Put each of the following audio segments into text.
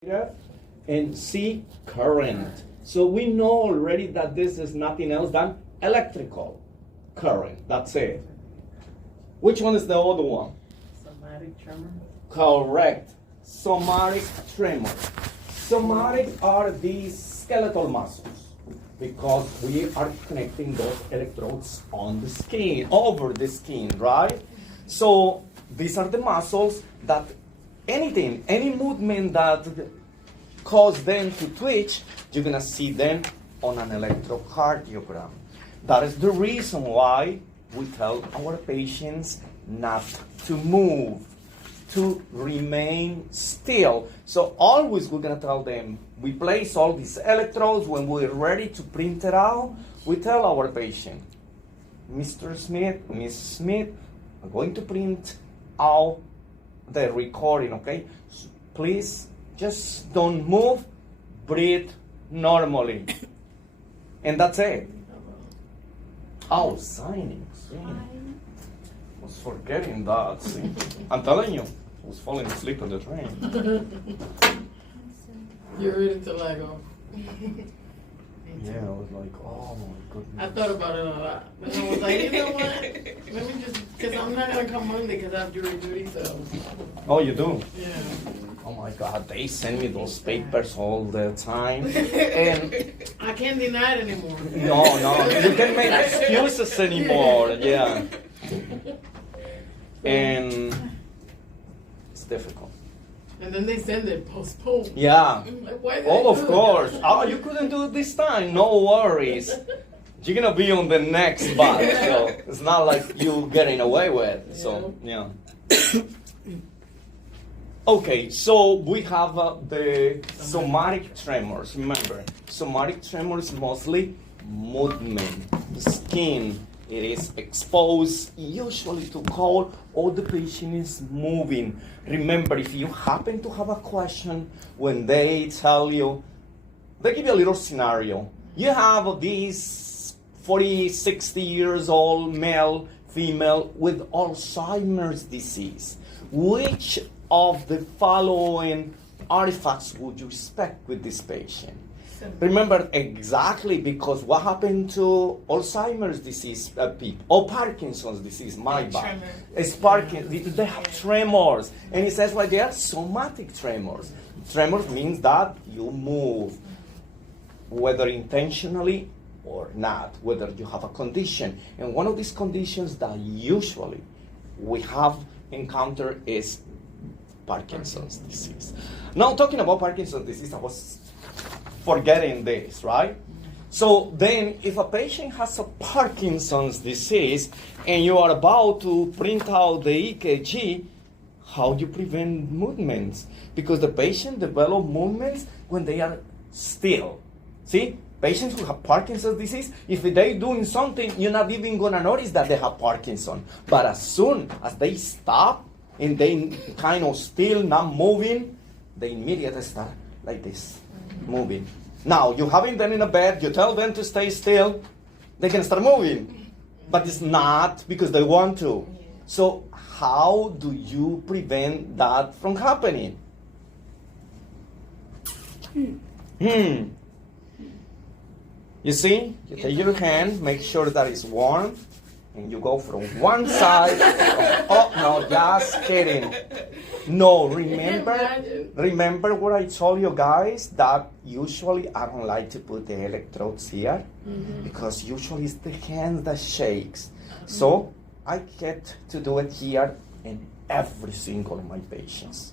and C, current. So we know already that this is nothing else than electrical current. That's it. Which one is the other one? Somatic tremor. Correct. Somatic tremor. Somatic are these skeletal muscles because we are connecting those electrodes on the skin, over the skin, right? So these are the muscles that anything, any movement that cause them to twitch, you're gonna see them on an electrocardiogram. That is the reason why we tell our patients not to move, to remain still. So always we're gonna tell them, we place all these electrodes. When we're ready to print it out, we tell our patient, Mr. Smith, Miss Smith, I'm going to print out the recording, okay? So please just don't move, breathe normally. And that's it. Oh, signing. See? I was forgetting that. See? I'm telling you, I was falling asleep on the train. You're ready to let go. Yeah, I was like, oh my goodness. I thought about it a lot. And I was like, you know what? Let me just, because I'm not going to come Monday because I have jury duty, so. Oh, you do? Yeah. Oh my God, they send me those papers all the time. And I can't deny it anymore. no, you can't make excuses anymore. Yeah. And it's difficult. And then they send it postponed. Yeah. I'm like, why did Oh, they of do course. that? Oh, you couldn't do it this time. No worries. You're gonna be on the next batch, so it's not like you getting away with. So yeah. Okay, so we have the somatic tremors. Remember, somatic tremors mostly movement, the skin. It is exposed, usually to cold, or the patient is moving. Remember, if you happen to have a question when they tell you, they give you a little scenario. You have these 40, 60 years old male, female with Alzheimer's disease. Which of the following artifacts would you expect with this patient? Remember exactly, because what happened to Alzheimer's disease people, or Parkinson's disease, my bad. It's Parkinson's, they have tremors. And he says, well, they are somatic tremors. Tremors means that you move, whether intentionally or not, whether you have a condition. And one of these conditions that usually we have encountered is Parkinson's disease. Now, talking about Parkinson's disease, I was forgetting this, right? So then, if a patient has a Parkinson's disease and you are about to print out the EKG, how do you prevent movements? Because the patient develop movements when they are still. See, patients who have Parkinson's disease, if they're doing something, you're not even gonna notice that they have Parkinson. But as soon as they stop and they kind of still not moving, they immediately start like this, moving. Now, you having them in a bed, you tell them to stay still, they can start moving. But it's not because they want to. So how do you prevent that from happening? You see, you take your hand, make sure that it's warm, and you go from one side. Oh, no, just kidding. No, remember what I told you guys, that usually I don't like to put the electrodes here, because usually it's the hand that shakes. So I get to do it here in every single of my patients.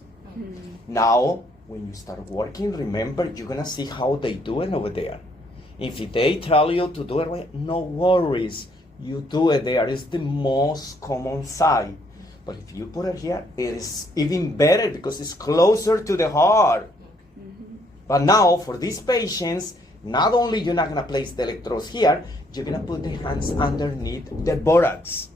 Now, when you start working, remember, you're gonna see how they do it over there. If they tell you to do it right, no worries. You do it there. It's the most common side. But if you put it here, it is even better because it's closer to the heart. But now, for these patients, not only you're not going to place the electrodes here, you're going to put the hands underneath the buttocks,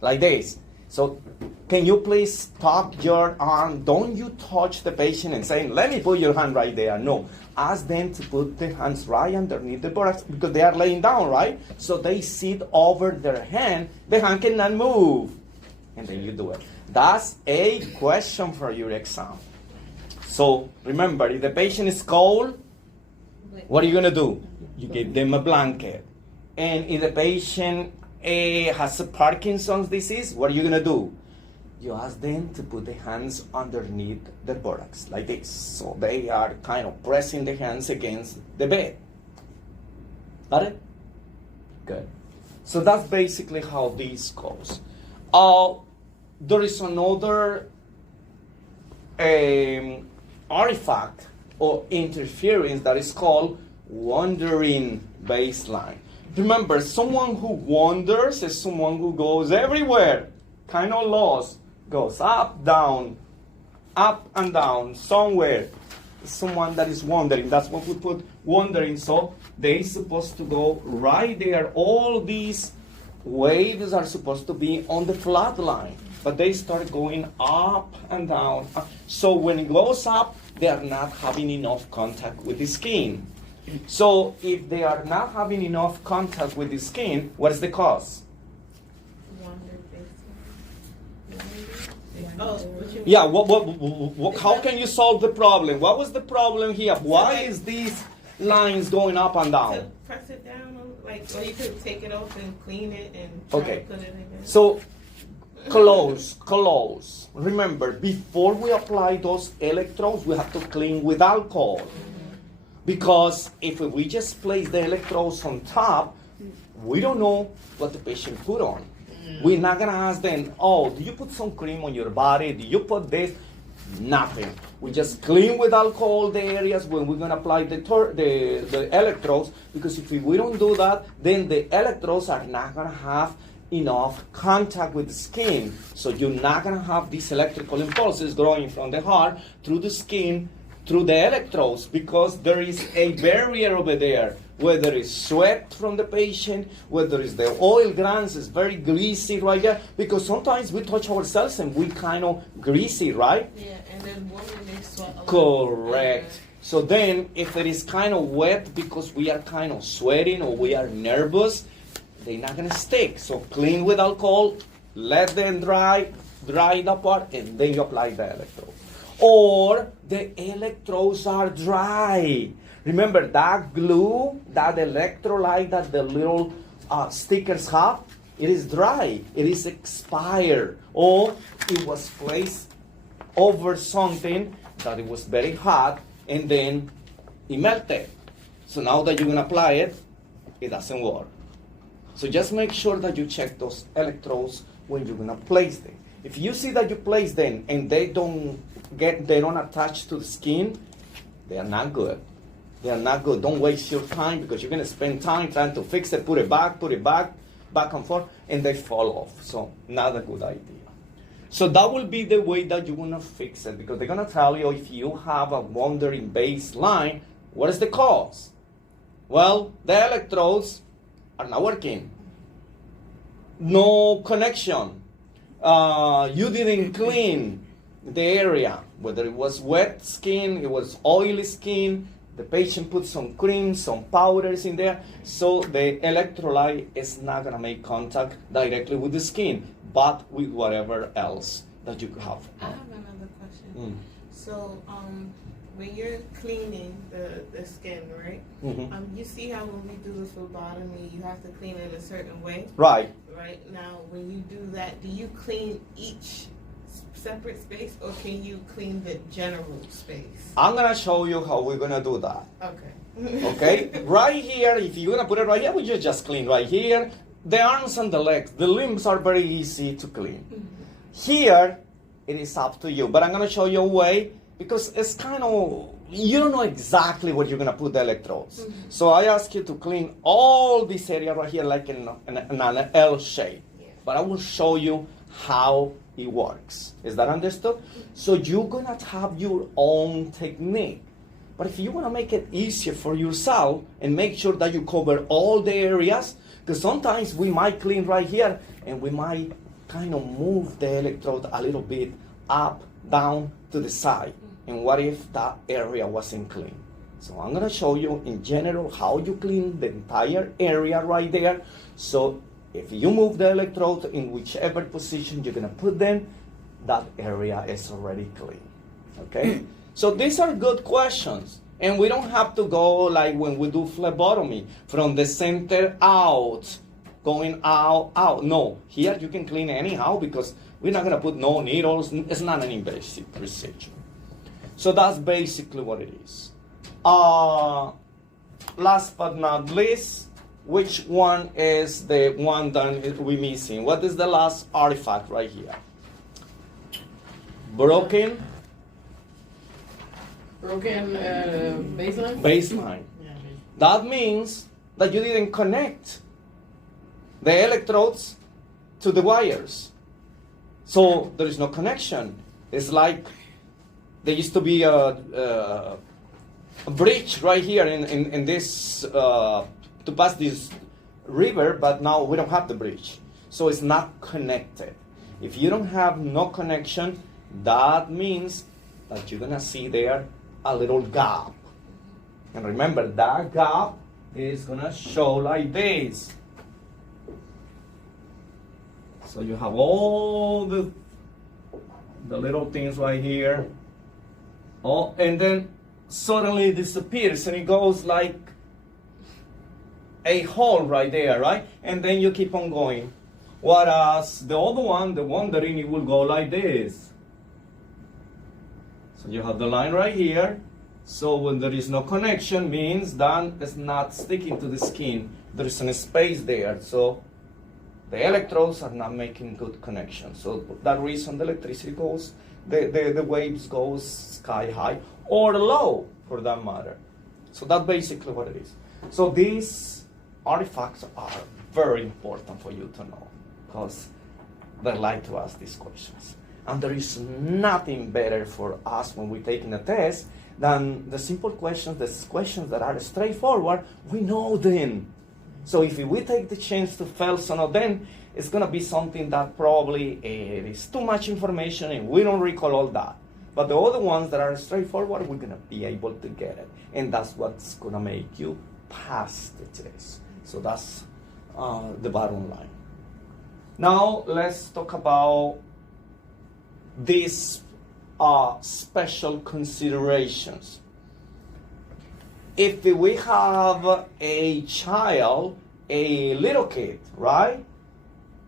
like this. So, can you please tuck your arm? Don't you touch the patient and say, let me put your hand right there. No. Ask them to put the hands right underneath the buttocks because they are laying down, right? So they sit over their hand. The hand cannot move. And then you do it. That's a question for your exam. So remember, if the patient is cold, what are you gonna do? You give them a blanket. And if the patient has a Parkinson's disease, what are you gonna do? You ask them to put their hands underneath the buttocks, like this. So they are kind of pressing their hands against the bed. Got it? Good. So that's basically how this goes. There is another artifact or interference that is called wandering baseline. Remember, someone who wanders is someone who goes everywhere, kind of lost, goes up and down, somewhere. Someone that is wandering, that's what we put wandering. So they're supposed to go right there. All these waves are supposed to be on the flat line, but they start going up and down. So when it goes up, they are not having enough contact with the skin. So if they are not having enough contact with the skin, what is the cause? Oh, what you Yeah, how can you solve the problem? What was the problem here? Why is these lines going up and To down? press it down, like, or you could take it off and clean it and try Okay. to put it again. So close. Remember, before we apply those electrodes, we have to clean with alcohol. Because if we just place the electrodes on top, we don't know what the patient put on. We're not gonna ask them, oh, do you put some cream on your body? Do you put this? Nothing. We just clean with alcohol the areas when we're gonna apply the electrodes, because if we don't do that, then the electrodes are not gonna have enough contact with the skin. So you're not gonna have these electrical impulses going from the heart through the skin, through the electrodes, because there is a barrier over there. Whether it's sweat from the patient, whether it's the oil glands, is very greasy right there, because sometimes we touch ourselves and we kind of greasy, right? Yeah, and then women, they sweat a lot. Correct. So then, if it is kind of wet because we are kind of sweating or we are nervous, they're not gonna stick. So clean with alcohol, let them dry that part, and then you apply the electrode. Or the electrodes are dry. Remember that glue, that electrolyte that the little stickers have, it is dry, it is expired, or it was placed over something that it was very hot and then it melted. So now that you're gonna apply it, it doesn't work. So just make sure that you check those electrodes when you're gonna place them. If you see that you place them and they don't attach to the skin, they are not good. They are not good. Don't waste your time, because you're gonna spend time trying to fix it, put it back, back and forth, and they fall off. So not a good idea. So that will be the way that you're gonna fix it, because they're gonna tell you if you have a wandering baseline, what is the cause? Well, the electrodes are not working. No connection. You didn't clean the area, whether it was wet skin, it was oily skin, the patient put some cream, some powders in there, so the electrolyte is not gonna make contact directly with the skin, but with whatever else that you have. I have another question. So, when you're cleaning the skin, right? Mhm. You see how when we do the phlebotomy, you have to clean it a certain way, Right. right? Now, when you do that, do you clean each separate space, or can you clean the general space? I'm gonna show you how we're gonna do that. Okay. Okay? Right here, if you're gonna put it right here, we just clean right here. The arms and the legs, the limbs are very easy to clean. Here, it is up to you, but I'm gonna show you a way, because it's kind of, you don't know exactly where you're gonna put the electrodes. So I ask you to clean all this area right here like in an L shape. Yeah. But I will show you how it works. Is that understood? So you're gonna have your own technique. But if you wanna make it easier for yourself and make sure that you cover all the areas, because sometimes we might clean right here and we might kind of move the electrode a little bit up, down, to the side. And what if that area wasn't clean? So I'm gonna show you in general how you clean the entire area right there. So if you move the electrode in whichever position you're gonna put them, that area is already clean. Okay? So these are good questions. And we don't have to go like when we do phlebotomy, from the center out, going out. No, here you can clean anyhow because we're not going to put no needles. It's not an invasive procedure. So that's basically what it is. Last but not least, which one is the one that we're missing? What is the last artifact right here? Broken baseline? baseline. Yeah, That means that you didn't connect the electrodes to the wires. So there is no connection. It's like there used to be a bridge right here in this, to pass this river, but now we don't have the bridge. So it's not connected. If you don't have no connection, that means that you're gonna see there a little gap. And remember, that gap is gonna show like this. So you have all the little things right here. Oh, and then suddenly it disappears and it goes like a hole right there, right? And then you keep on going. Whereas the other one, the wandering, it will go like this. So you have the line right here. So when there is no connection, means that it's not sticking to the skin. There is a space there. So the electrodes are not making good connection. So for that reason, the electricity goes, the waves goes sky high or low for that matter. So that's basically what it is. So these artifacts are very important for you to know because they like to ask these questions. And there is nothing better for us when we're taking a test than the simple questions, the questions that are straightforward, we know them. So if we take the chance to fail some of them, it's going to be something that probably it is too much information and we don't recall all that. But the other ones that are straightforward, we're going to be able to get it. And that's what's going to make you pass the test. So that's the bottom line. Now let's talk about these special considerations. If we have a child, a little kid, right?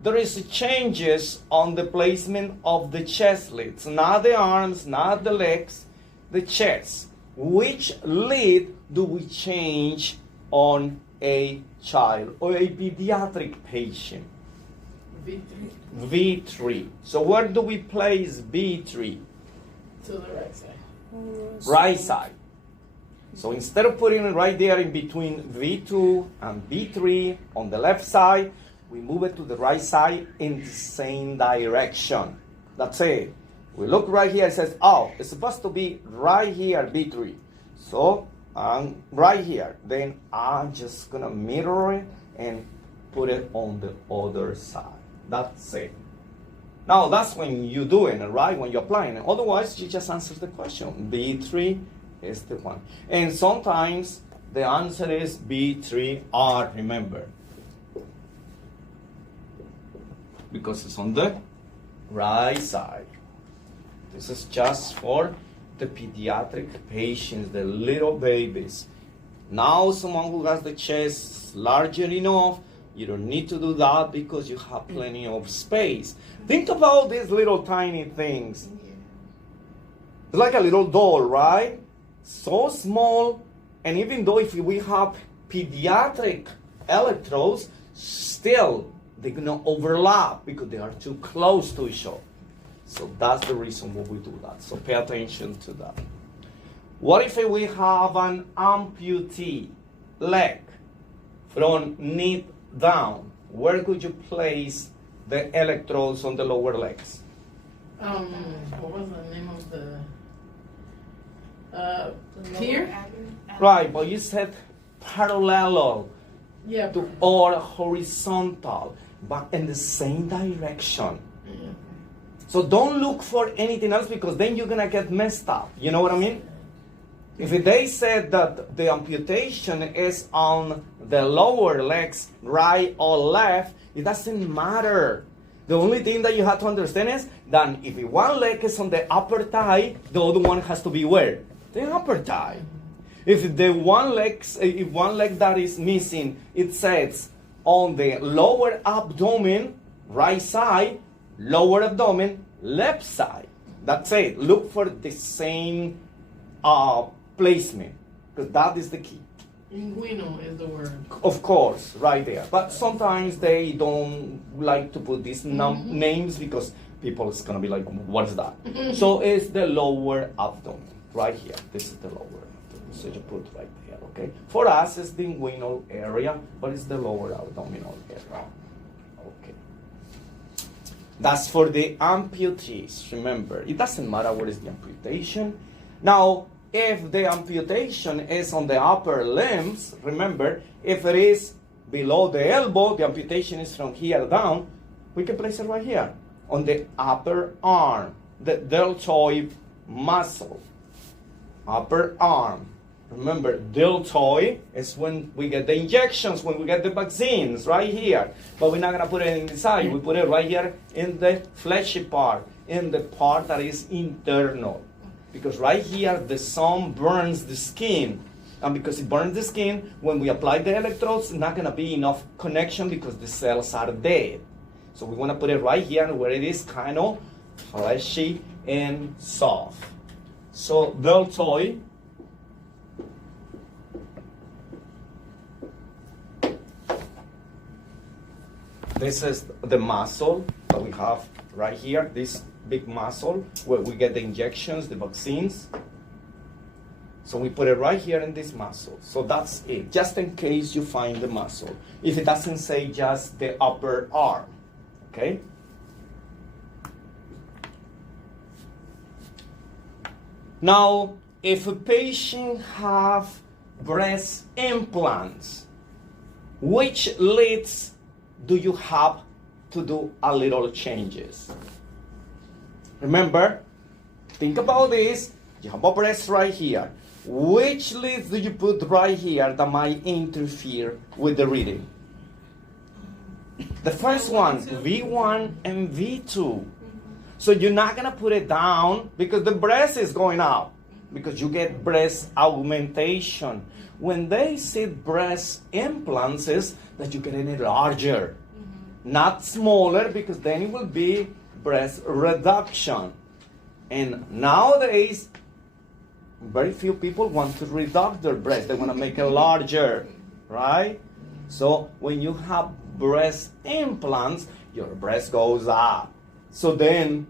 There is changes on the placement of the chest leads, not the arms, not the legs, the chest. Which lead do we change on a child or a pediatric patient? V3 V3. So where do we place V3? to the right side. Right side. So instead of putting it right there in between V2 and V3 on the left side, we move it to the right side in the same direction. That's it. We look right here, it says, oh, it's supposed to be right here, V3. So I'm right here. Then I'm just gonna mirror it and put it on the other side. That's it. Now that's when you're doing it, right? When you're applying it. Otherwise, you just answer the question. B3 is the one. And sometimes the answer is B3R, remember. Because it's on the right side. This is just for the pediatric patients, the little babies. Now someone who has the chest larger enough, you don't need to do that because you have plenty of space. Think about these little tiny things. It's like a little doll, right? So small, and even though if we have pediatric electrodes, still they're gonna overlap because they are too close to each other. So that's the reason why we do that. So pay attention to that. What if we have an amputee leg from knee down? Where could you place the electrodes on the lower legs? What was the name of the tier? Right, but you said parallel Yeah. or horizontal, but in the same direction. Yeah. So don't look for anything else because then you're gonna get messed up. You know what I mean? If they said that the amputation is on the lower legs, right or left, it doesn't matter. The only thing that you have to understand is that if one leg is on the upper thigh, the other one has to be where? The upper thigh. If one leg that is missing, it says on the lower abdomen, right side, lower abdomen, left side. That's it. Look for the same placement, because that is the key. Inguino is the word. Of course, right there. But sometimes they don't like to put these names because people is gonna be like, what is that? So it's the lower abdomen, right here. This is the lower abdomen. So you put right there, okay? For us, it's the inguinal area, but it's the lower abdominal area. Okay. That's for the amputees. Remember, it doesn't matter what is the amputation. Now, if the amputation is on the upper limbs, remember, if it is below the elbow, the amputation is from here down, we can place it right here on the upper arm, the deltoid muscle. Upper arm. Remember, deltoid is when we get the injections, when we get the vaccines, right here. But we're not going to put it inside. We put it right here in the fleshy part, in the part that is internal. Because right here, the sun burns the skin. And because it burns the skin, when we apply the electrodes, it's not going to be enough connection because the cells are dead. So we want to put it right here where it is kind of fleshy and soft. So deltoid. This is the muscle that we have right here, this big muscle where we get the injections, the vaccines. So we put it right here in this muscle. So that's it, just in case you find the muscle. If it doesn't say just the upper arm, okay? Now, if a patient have breast implants, which leads do you have to do a little changes? Remember, think about this. You have a breast right here. Which leads do you put right here that might interfere with the reading? The first one, V1 and V2. So you're not going to put it down because the breast is going out, because you get breast augmentation. When they say breast implants, is that you get it larger, not smaller, because then it will be breast reduction. And nowadays, very few people want to reduce their breast. They want to make it larger, right? So when you have breast implants, your breast goes up. So then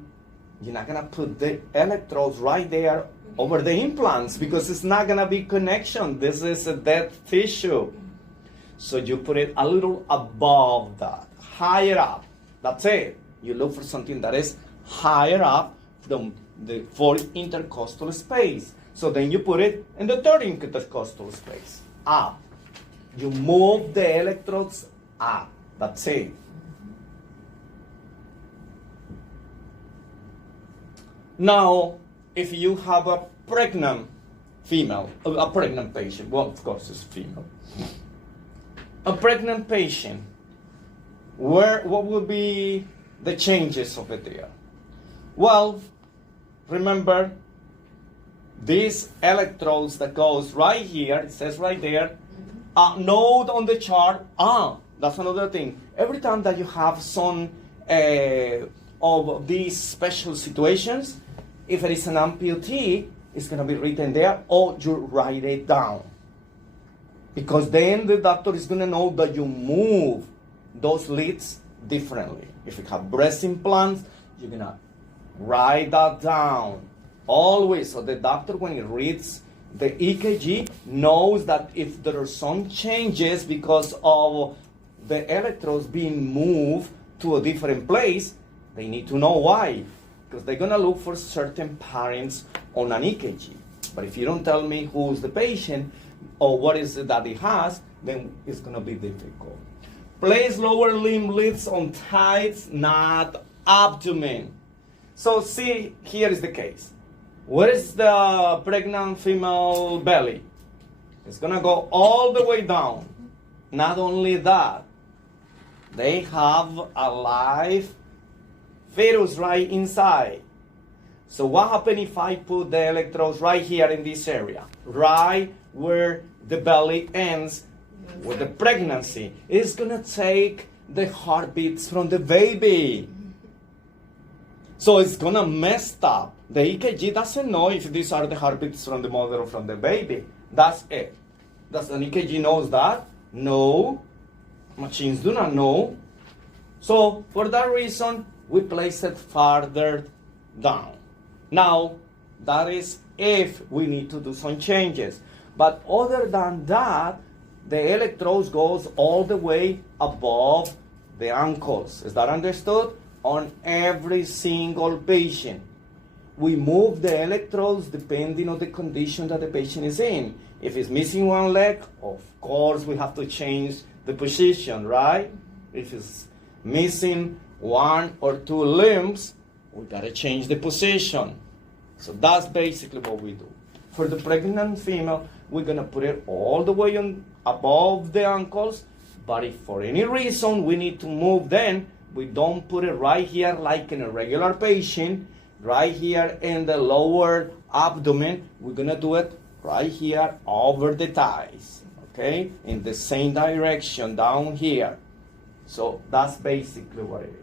you're not going to put the electrodes right there over the implants because it's not going to be connection. This is a dead tissue. So you put it a little above that, higher up. That's it. You look for something that is higher up from the fourth intercostal space. So then you put it in the third intercostal space, up. You move the electrodes up. That's it. Now, if you have a pregnant female, a pregnant patient, well, of course it's female. A pregnant patient, what would be the changes of it there? Well, remember, these electrodes that goes right here, it says right there, note on the chart, that's another thing. Every time that you have some of these special situations, if it is an amputee, it's going to be written there, or you write it down. Because then the doctor is going to know that you move those leads differently. If you have breast implants, you're going to write that down. Always, so the doctor, when he reads the EKG, knows that if there are some changes because of the electrodes being moved to a different place, they need to know why. Because they're going to look for certain patterns on an EKG. But if you don't tell me who's the patient or what is it that he has, then it's going to be difficult. Place lower limb leads on thighs, not abdomen. So see, here is the case. Where is the pregnant female belly? It's going to go all the way down. Not only that, they have a live fetus right inside. So what happens if I put the electrodes right here in this area, right where the belly ends with the pregnancy? It's gonna take the heartbeats from the baby. So it's gonna mess up. The EKG doesn't know if these are the heartbeats from the mother or from the baby. That's it. Does an EKG knows that? No. Machines do not know. So for that reason, we place it farther down. Now, that is if we need to do some changes. But other than that, the electrodes goes all the way above the ankles. Is that understood? On every single patient. We move the electrodes depending on the condition that the patient is in. If it's missing one leg, of course we have to change the position, right? If it's missing one or two limbs, we gotta change the position. So that's basically what we do. For the pregnant female, we're gonna put it all the way on above the ankles, but if for any reason we need to move, then we don't put it right here like in a regular patient, right here in the lower abdomen. We're gonna do it right here over the thighs, okay? In the same direction down here. So that's basically what it is.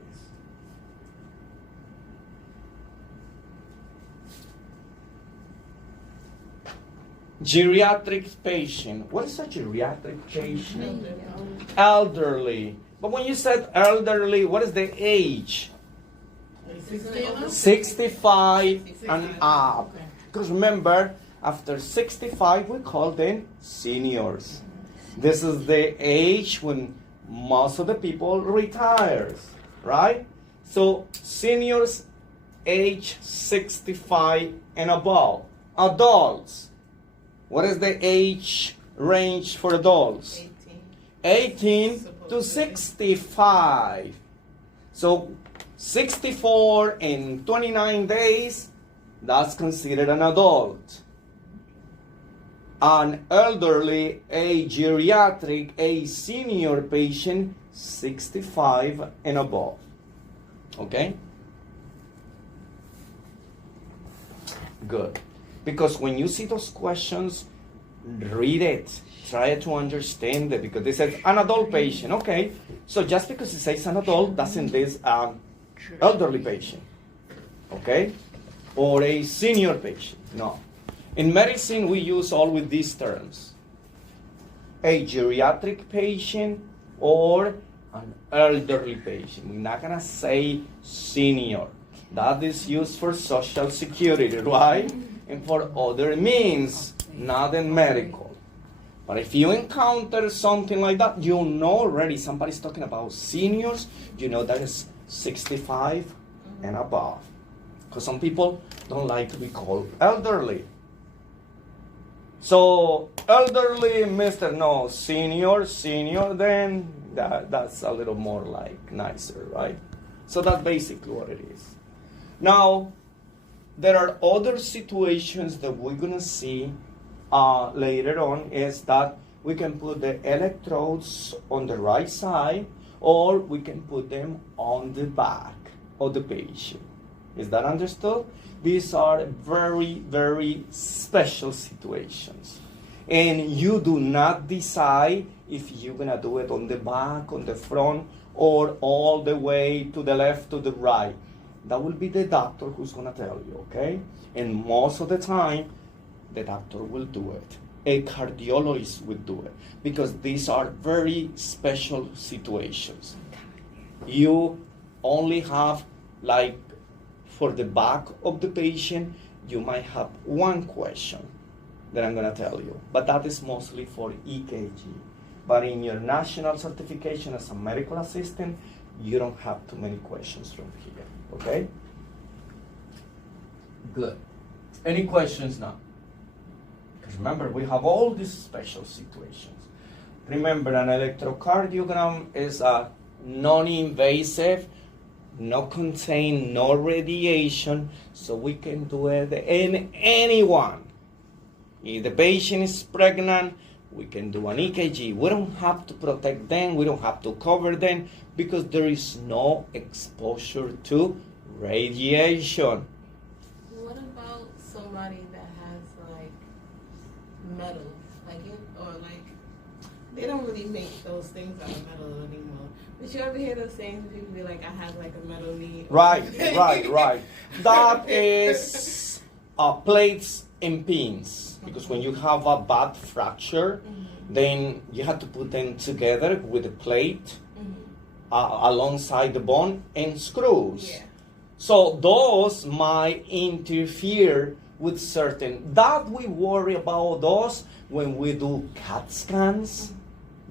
Geriatric patient. What is a geriatric patient? Elderly. But when you said elderly, what is the age? 65 and up. Because remember, after 65, we call them seniors. This is the age when most of the people retires, right? So seniors age 65 and above. Adults. What is the age range for adults? 18 to 65. So 64 and 29 days, that's considered an adult. An elderly, a geriatric, a senior patient, 65 and above. Okay? Good. Because when you see those questions, read it. Try to understand it, because they said an adult patient. Okay, so just because it says an adult doesn't this elderly patient, okay, or a senior patient. No. In medicine, we use always these terms: a geriatric patient or an elderly patient. We're not gonna say senior. That is used for Social Security, right? And for other means, not in medical. But if you encounter something like that, you know already somebody's talking about seniors, you know that is 65 and above. Because some people don't like to be called elderly. So, elderly, Mr. No, senior, then that's a little more like nicer, right? So that's basically what it is. Now, there are other situations that we're going to see later on, is that we can put the electrodes on the right side, or we can put them on the back of the patient. Is that understood? These are very, very special situations. And you do not decide if you're going to do it on the back, on the front, or all the way to the left, to the right. That will be the doctor who's going to tell you, okay? And most of the time, the doctor will do it. A cardiologist will do it, because these are very special situations. You only have, like, for the back of the patient, you might have one question that I'm going to tell you, but that is mostly for EKG. But in your national certification as a medical assistant, you don't have too many questions from here, okay? Good. Any questions now? Because remember, we have all these special situations. Remember, an electrocardiogram is a non-invasive, no contain, no radiation, so we can do it in anyone. If the patient is pregnant, we can do an EKG. We don't have to protect them, we don't have to cover them, because there is no exposure to Radiation. What about somebody that has like metal, like it, or like they don't really make those things out of metal anymore? But you ever hear those sayings? People be like, "I have like a metal knee." Right. That is plates and pins. Because when you have a bad fracture, then you have to put them together with a plate alongside the bone and screws. Yeah. So those might interfere with certain. That we worry about those when we do CAT scans.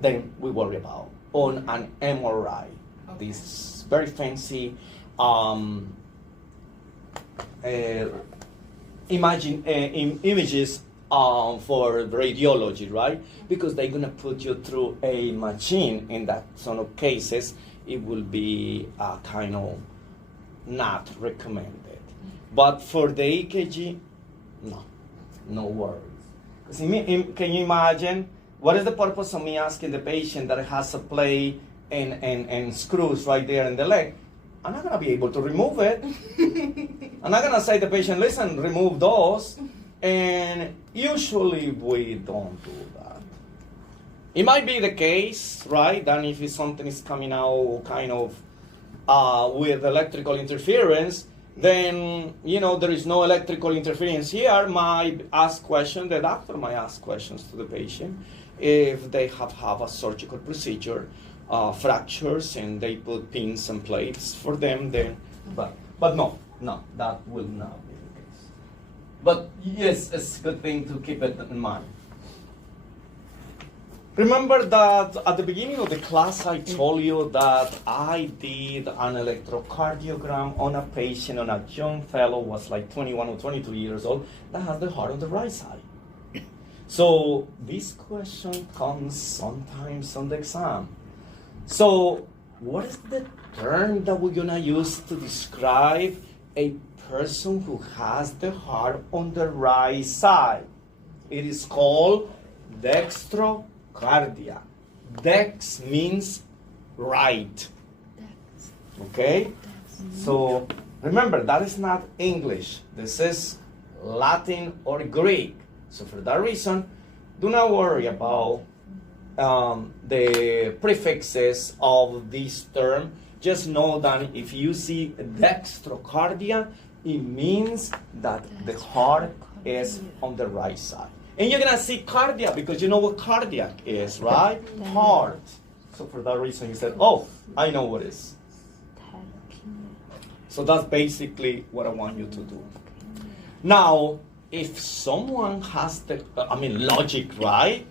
Then we worry about on an MRI. Okay. This very fancy images for radiology, right? Because they're gonna put you through a machine, and that some of cases it will be kind of not recommended. But for the EKG, no worries. Can you imagine what is the purpose of me asking the patient that has a plate and screws right there in the leg? I'm not gonna be able to remove it. I'm not gonna say to the patient, listen, remove those. And usually we don't do that. It might be the case, right? That if something is coming out kind of with electrical interference, then, there is no electrical interference here. The doctor might ask questions to the patient if they have a surgical procedure, fractures, and they put pins and plates for them, then, but no, that will not be the case. But yes, it's a good thing to keep it in mind. Remember that at the beginning of the class I told you that I did an electrocardiogram on a patient, on a young fellow, was like 21 or 22 years old, that has the heart on the right side. So this question comes sometimes on the exam. So what is the term that we're gonna use to describe a person who has the heart on the right side? It is called dextrocardia. Dex means right. Okay? So remember, that is not English. This is Latin or Greek. So for that reason, do not worry about the prefixes of this term. Just know that if you see dextrocardia, it means that the heart is on the right side. And you're gonna see cardia because you know what cardiac is, right? Heart. So for that reason, you said, oh, I know what it is. So that's basically what I want you to do. Now, if someone has logic, right?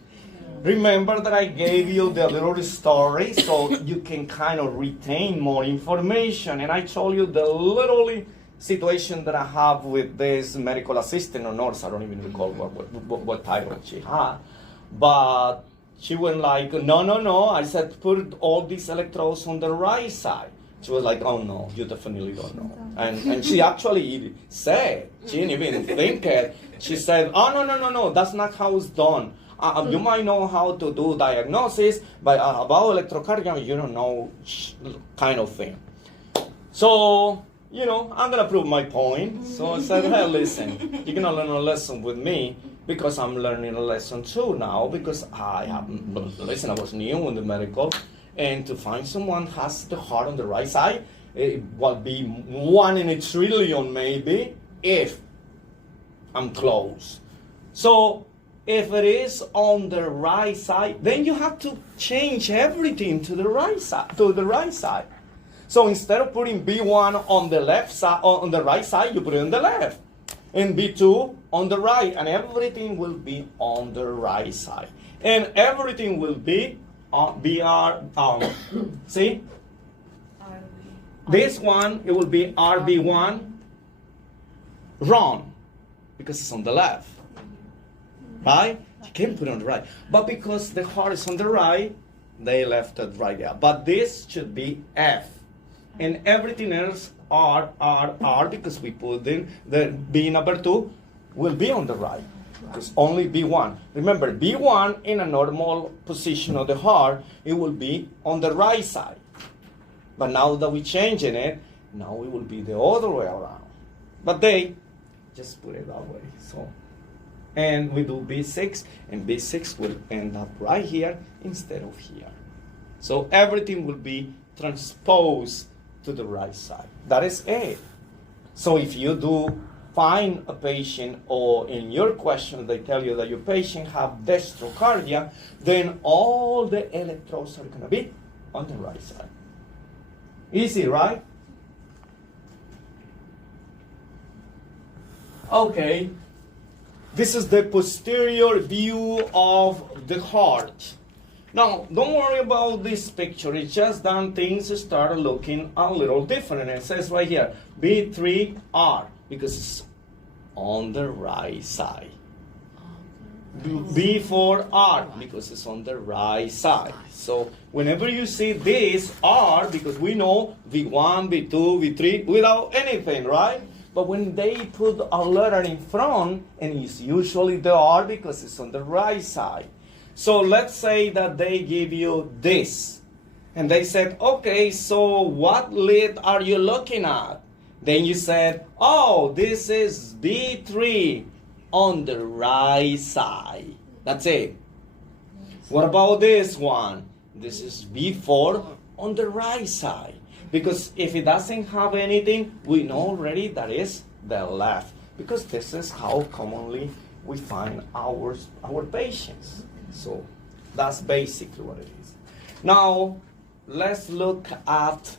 Remember that I gave you the little story so you can kind of retain more information. And I told you the little situation that I have with this medical assistant or nurse. I don't even recall what title she had. But she went like, no. I said, put all these electrodes on the right side. She was like, oh no, you definitely don't know. And she actually said, she didn't even think it. She said, oh no, that's not how it's done. You might know how to do diagnosis, but about electrocardiogram, you don't know, kind of thing. So, I'm going to prove my point. So I said, hey, listen, you're going to learn a lesson with me because I'm learning a lesson too now because I was new in the medical. And to find someone has the heart on the right side, it will be 1 in a trillion maybe if I'm close. So if it is on the right side, then you have to change everything to the right side. So instead of putting B1 on the left side, on the right side, you put it on the left, and B2 on the right, and everything will be on the right side, and everything will be see? This one, it will be RB1 wrong because it's on the left, right? You can put it on the right, but because the heart is on the right, they left it right there. But this should be F, and everything else R because we put in the B number 2 will be on the right. It's only B1. Remember, B1 in a normal position of the heart, it will be on the right side. But now that we're changing it, Now it will be the other way around. But they just put it that way. So, and we do B6, and B6 will end up right here instead of here. So everything will be transposed to the right side. That is it. So if you do find a patient, or in your question they tell you that your patient have dextrocardia, then all the electrodes are gonna be on the right side. Easy, right? Okay. This is the posterior view of the heart. Now, don't worry about this picture. It's just that things start looking a little different. It says right here, B3R, because it's on the right side. B4R, because it's on the right side. So whenever you see this R, because we know V1, V2, V3, without anything, right? But when they put a letter in front, and it's usually the R because it's on the right side. So let's say that they give you this. And they said, okay, so what lead are you looking at? Then you said, oh, this is B3 on the right side. That's it. What about this one? This is B4 on the right side. Because if it doesn't have anything, we know already that is the left. Because this is how commonly we find our patients. So that's basically what it is. Now, let's look at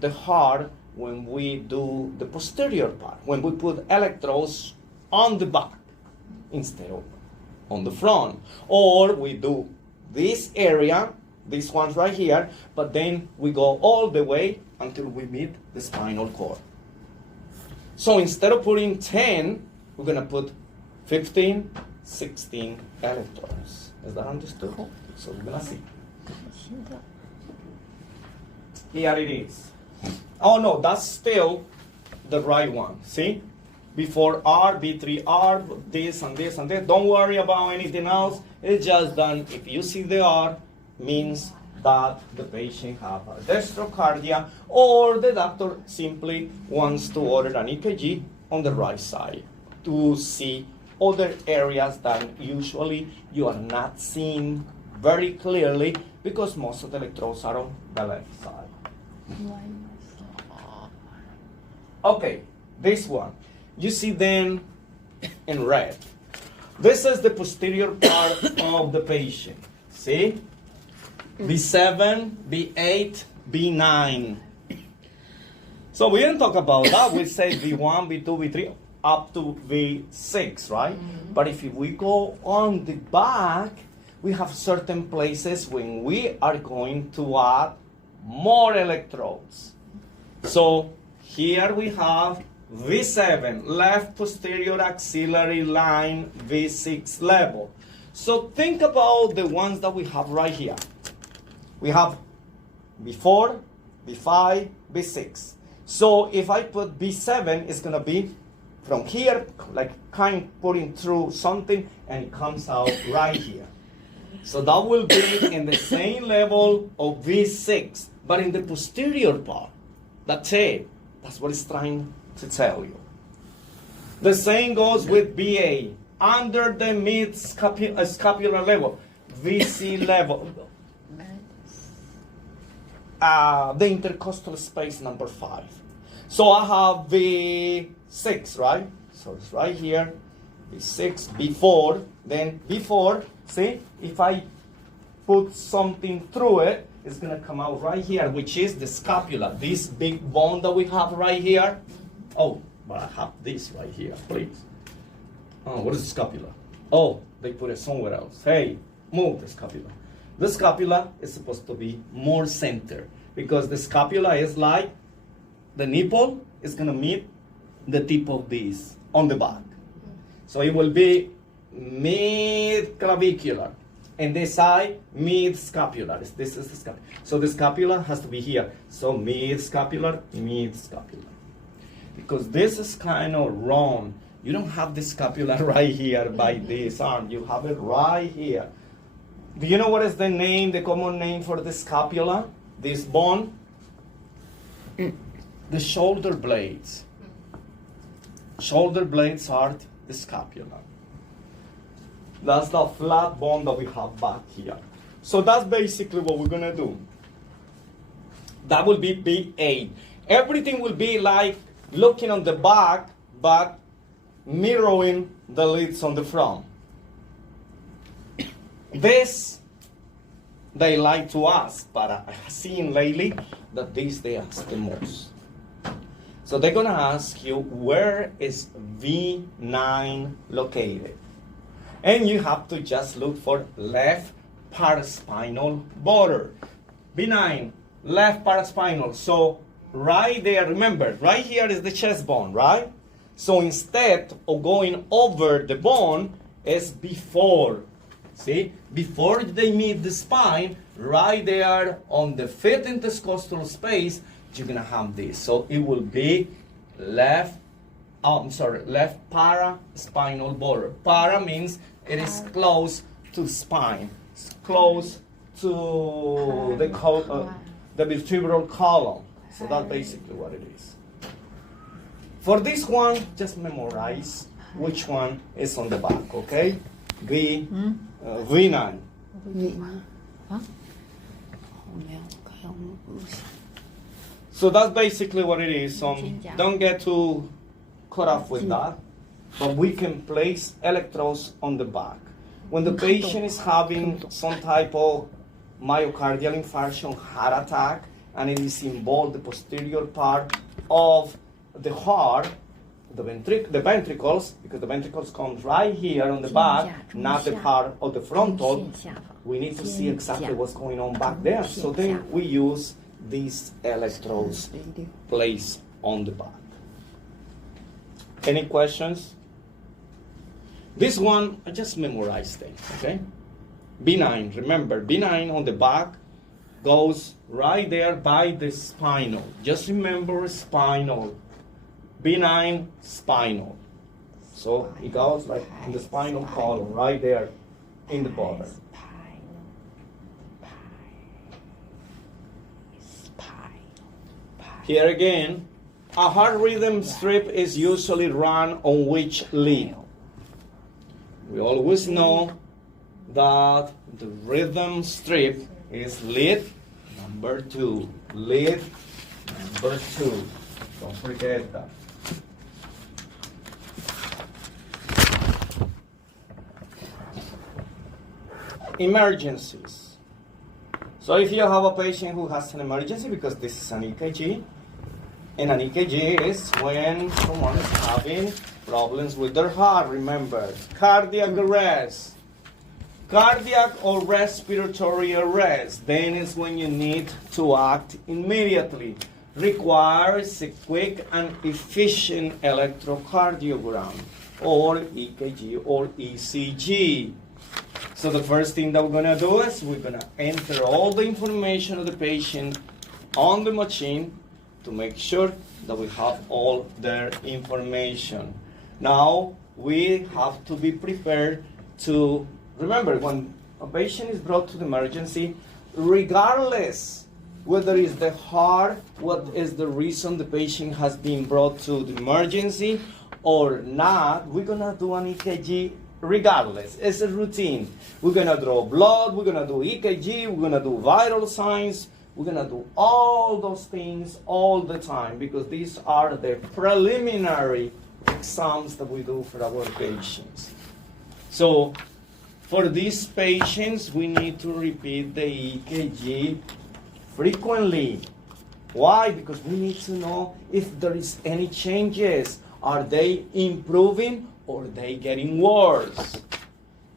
the heart when we do the posterior part, when we put electrodes on the back instead of on the front. Or we do this area, this one's right here, but then we go all the way until we meet the spinal cord. So instead of putting 10, we're going to put 15, 16 electrodes. Is that understood? So we're going to see. Here it is. Oh no, that's still the right one. See? Before R, B3R, this and this and this. Don't worry about anything else. It's just that if you see the R, means that the patient have a dextrocardia, or the doctor simply wants to order an EKG on the right side to see other areas that usually you are not seeing very clearly because most of the electrodes are on the left side. Okay, this one. You see them in red. This is the posterior part of the patient. See? B7, B8, B9. So we didn't talk about that. We say B1, B2, B3, up to V6, right? Mm-hmm. But if we go on the back, we have certain places when we are going to add more electrodes. So here we have V7, left posterior axillary line, V6 level. So think about the ones that we have right here. We have B4, B5, B6. So if I put B7, it's going to be from here, like kind of putting through something, and it comes out right here. So that will be in the same level of V6, but in the posterior part. That's it. That's what it's trying to tell you. The same goes with BA, under the mid-scapular level, VC level. The intercostal space number 5. So I have V6, right? So it's right here, V6, B4, then B4, see? If I put something through it, it's gonna come out right here, which is the scapula, this big bone that we have right here. Oh, but I have this right here, please. Oh, what is the scapula? Oh, they put it somewhere else. Hey, move the scapula. The scapula is supposed to be more center because the scapula is like the nipple is going to meet the tip of this on the back. So it will be mid-clavicular. And this side, mid-scapular. This is the scapula. So the scapula has to be here. So mid-scapular, mid-scapular. Because this is kind of wrong. You don't have the scapula right here by this arm. You have it right here. Do you know what is the name, the common name for the scapula? This bone? the shoulder blades. Shoulder blades are the scapula. That's the flat bone that we have back here. So that's basically what we're gonna do. That will be B8. Everything will be like looking on the back, but mirroring the leads on the front. This, they like to ask, but I've seen lately that this they ask the most. So they're gonna ask you, where is V9 located? And you have to just look for left paraspinal border. V9, left paraspinal. So right there, remember, right here is the chest bone, right? So instead of going over the bone, it's before. See, before they meet the spine, right there on the fifth intercostal space, you're gonna have this. So it will be left paraspinal border. Para means it is close to spine. It's close to the vertebral column. So that's basically what it is. For this one, just memorize which one is on the back, okay? V9. 后面我看我们不行。 So that's basically what it is. Don't get too caught up with that. But we can place electrodes on the back. When the patient is having some type of myocardial infarction, heart attack, and it is involved the posterior part of the heart, the ventricles, because the ventricles comes right here on the back, not the part of the frontal. We need to see exactly what's going on back there. So then we use these electrodes placed on the back. Any questions? This one, I just memorized it, okay? B9, remember, B9 on the back goes right there by the spinal. Just remember spinal. B9, spinal. So it goes like in the spinal column, right there in the border. Here again, a heart rhythm strip is usually run on which lead? We always know that the rhythm strip is lead number 2. Lead number 2. Don't forget that. Emergencies. So if you have a patient who has an emergency, because this is an EKG, and an EKG is when someone is having problems with their heart, remember. Cardiac arrest. Cardiac or respiratory arrest. Then is when you need to act immediately. Requires a quick and efficient electrocardiogram, or EKG or ECG. So the first thing that we're going to do is we're going to enter all the information of the patient on the machine to make sure that we have all their information. Now we have to be prepared to, remember, when a patient is brought to the emergency, regardless whether it's the heart, what is the reason the patient has been brought to the emergency or not, we're going to do an EKG regardless. It's a routine. We're going to draw blood, we're going to do EKG, we're going to do vital signs, we're going to do all those things all the time, because these are the preliminary exams that we do for our patients. So for these patients, we need to repeat the EKG frequently. Why? Because we need to know if there is any changes. Are they improving or are they getting worse?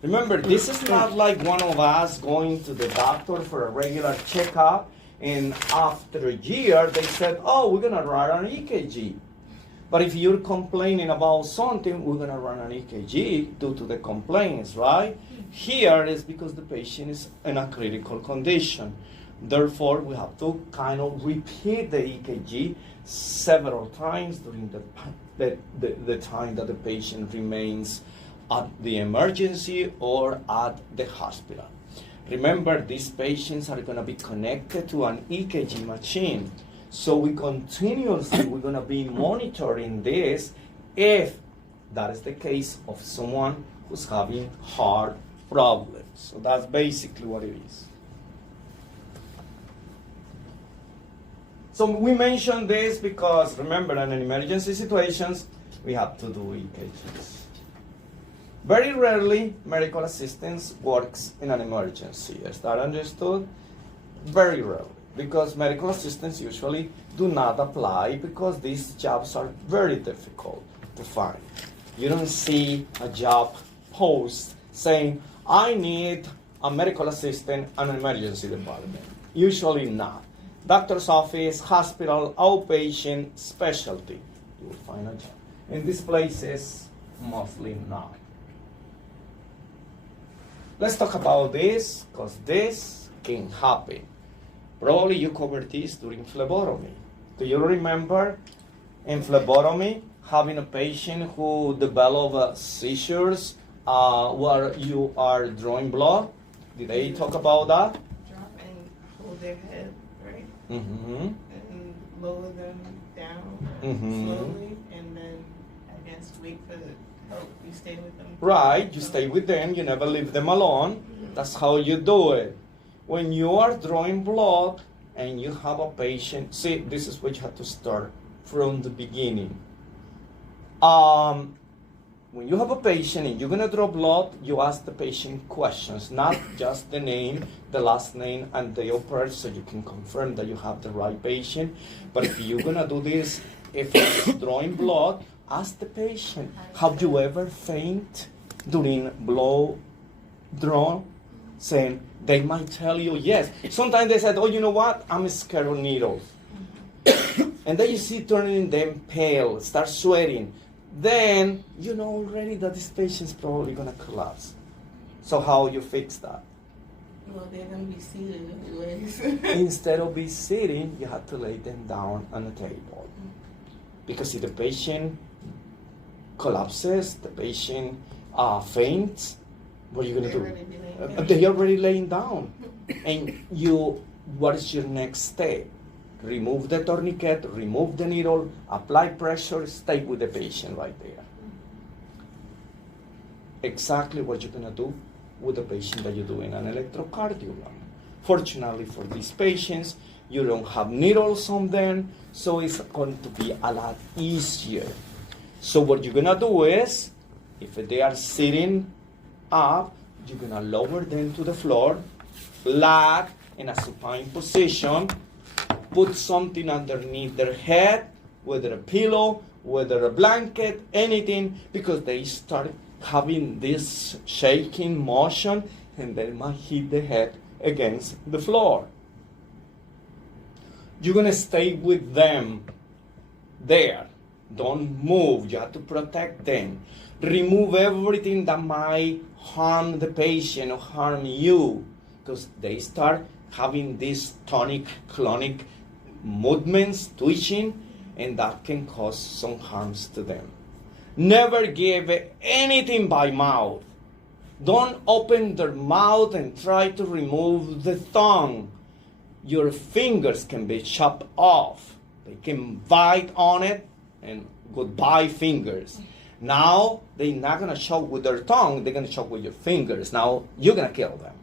Remember, this is not like one of us going to the doctor for a regular checkup, and after a year they said, oh, we're gonna run an EKG. But if you're complaining about something, we're gonna run an EKG due to the complaints, right? Here is because the patient is in a critical condition. Therefore, we have to kind of repeat the EKG several times during the time that the patient remains at the emergency or at the hospital. Remember, these patients are going to be connected to an EKG machine. So we're gonna be monitoring this if that is the case of someone who's having heart problems. So that's basically what it is. So we mentioned this because remember, in emergency situations, we have to do EKGs. Very rarely, medical assistance works in an emergency. Is that understood? Very rarely, because medical assistants usually do not apply because these jobs are very difficult to find. You don't see a job post saying, I need a medical assistant in an emergency department. Usually not. Doctor's office, hospital, outpatient, specialty, you will find a job. In these places, mostly not. Let's talk about this, because this can happen. Probably you covered this during phlebotomy. Do you remember in phlebotomy having a patient who developed seizures where you are drawing blood? Did they talk about that? Drop and hold their head, right? Mm-hmm. And lower them down Mhm. slowly, and then I guess wait for the help. You stay with them. Right, you stay with them, you never leave them alone. That's how you do it. When you are drawing blood and you have a patient, see, this is what you have to start from the beginning. When you have a patient and you're gonna draw blood, you ask the patient questions, not just the name, the last name, and the of birth, so you can confirm that you have the right patient. But if you're gonna do this, if it's drawing blood, ask the patient, have you ever fainted during blood draw? Saying, they might tell you yes. Sometimes they said, oh, you know what? I'm scared of needles. And then you see turning them pale, start sweating. Then you know already that this patient's probably gonna collapse. So how you fix that? Well, they're gonna be seated anyways. Instead of be sitting, you have to lay them down on the table. Because if the patient collapses, the patient faints, what are you gonna They're do? already laying down. They're already laying down. And what is your next step? Remove the tourniquet, remove the needle, apply pressure, stay with the patient right there. Exactly what you're gonna do with the patient that you do in an electrocardiogram. Fortunately for these patients, you don't have needles on them, so it's going to be a lot easier. So what you're gonna do is, if they are sitting up, you're gonna lower them to the floor, flat in a supine position, put something underneath their head, whether a pillow, whether a blanket, anything, because they start having this shaking motion and they might hit the head against the floor. You're gonna stay with them there. Don't move, you have to protect them. Remove everything that might harm the patient or harm you, because they start having these tonic-clonic movements, twitching, and that can cause some harms to them. Never give anything by mouth. Don't open their mouth and try to remove the tongue. Your fingers can be chopped off. They can bite on it and goodbye fingers. Now they're not gonna choke with their tongue, they're gonna choke with your fingers. Now you're gonna kill them.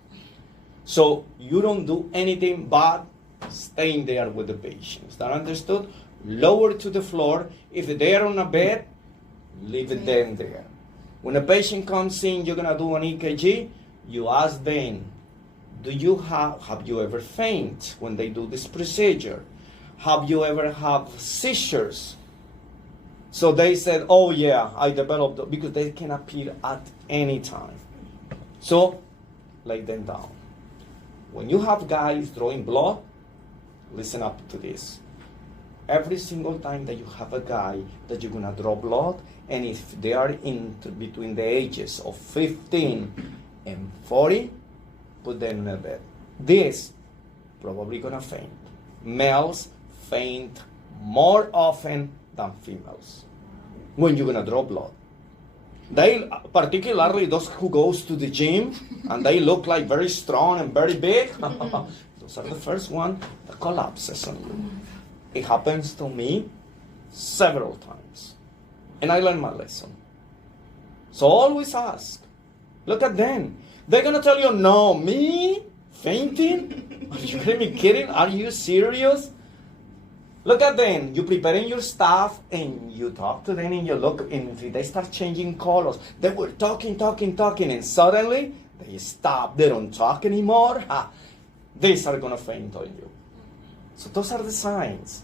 So you don't do anything but staying there with the patient. Is that understood? Lower to the floor. If they're on a bed, leave it them there. When a patient comes in, you're gonna do an EKG, you ask them, have you ever fainted when they do this procedure? Have you ever have seizures? So they said, oh yeah, I developed, because they can appear at any time. So lay them down. When you have guys drawing blood, listen up to this. Every single time that you have a guy that you're gonna draw blood, and if they are in between the ages of 15 and 40, put them in a bed. This probably gonna faint. Males faint more often than females when you're gonna draw blood. They, particularly those who goes to the gym and they look like very strong and very big, those are the first one that collapses on you. It happens to me several times. And I learned my lesson. So always ask. Look at them. They're going to tell you, no, me? Fainting? Are you really kidding? Are you serious? Look at them. You preparing your stuff and you talk to them and you look and they start changing colors. They were talking, and suddenly they stop. They don't talk anymore. These are going to faint on you. So those are the signs.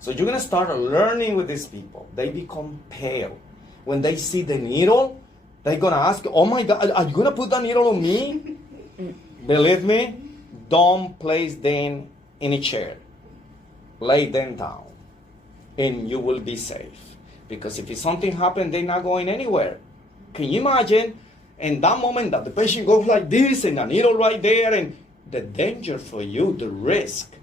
So you're going to start learning with these people. They become pale. When they see the needle, they're going to ask, oh my God, are you going to put the needle on me? Believe me, don't place them in a chair. Lay them down and you will be safe. Because if something happens, they're not going anywhere. Can you imagine? In that moment that the patient goes like this and a needle right there and the danger for you, the risk.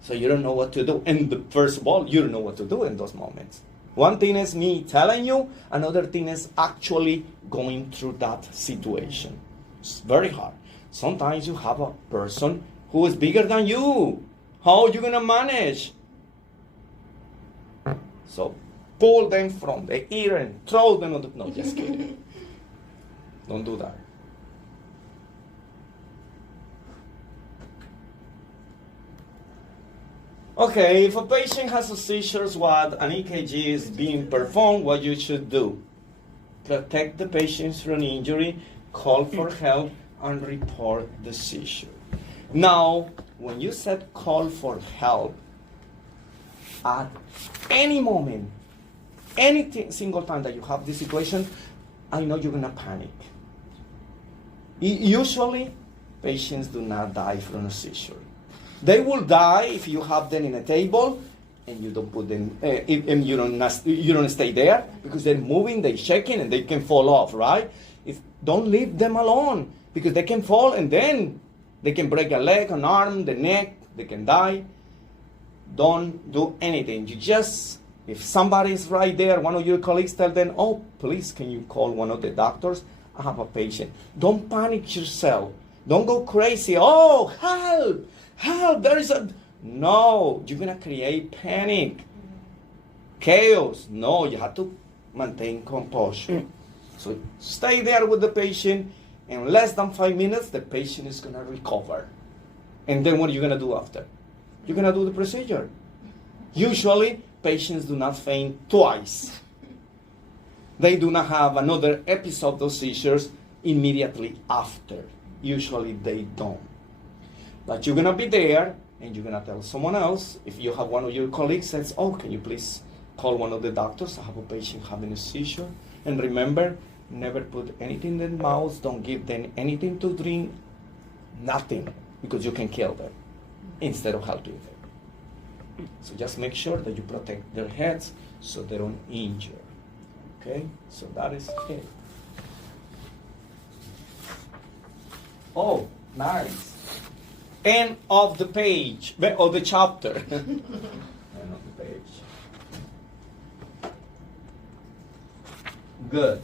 So you don't know what to do. And first of all, you don't know what to do in those moments. One thing is me telling you, another thing is actually going through that situation. It's very hard. Sometimes you have a person who is bigger than you. How are you going to manage? So pull them from the ear and throw them on the... No, just kidding. Don't do that. Okay, if a patient has a seizure while an EKG is being performed, what you should do? Protect the patient from injury, call for help, and report the seizure. Now, when you said call for help, at any moment, any single time that you have this situation, I know you're going to panic. Usually, patients do not die from a seizure. They will die if you have them in a table and you don't put them, and you don't stay there because they're moving, they're shaking, and they can fall off, right? Don't leave them alone because they can fall and then they can break a leg, an arm, the neck, they can die. Don't do anything. You just, if somebody's right there, one of your colleagues, tell them, oh, please, can you call one of the doctors? I have a patient. Don't panic yourself. Don't go crazy. Oh, help, help, there is a... No, you're going to create panic, chaos. No, you have to maintain composure. So stay there with the patient. In less than 5 minutes, the patient is going to recover. And then what are you going to do after? You're going to do the procedure. Usually, patients do not faint twice. They do not have another episode of seizures immediately after. Usually, they don't. But you're going to be there, and you're going to tell someone else. If you have one of your colleagues says, oh, can you please call one of the doctors? I have a patient having a seizure. And remember, never put anything in their mouths. Don't give them anything to drink. Nothing. Because you can kill them instead of helping them. So just make sure that you protect their heads so they don't injure. Okay? So that is it. Oh, nice. End of the page, of the chapter. End of the page. Good.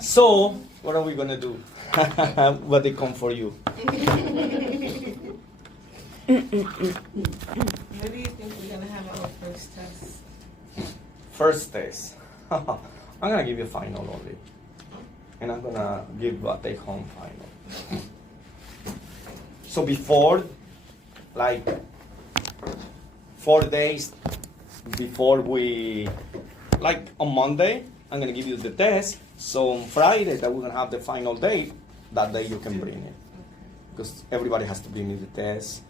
So, what are we going to do? What they come for you? What do you think we're gonna have our first test? First test. I'm going to give you a final only. And I'm going to give a take-home final. So before, like 4 days before we, like on Monday, I'm going to give you the test. So on Friday, that we're going to have the final date, that day you can bring it. Because everybody has to bring me the test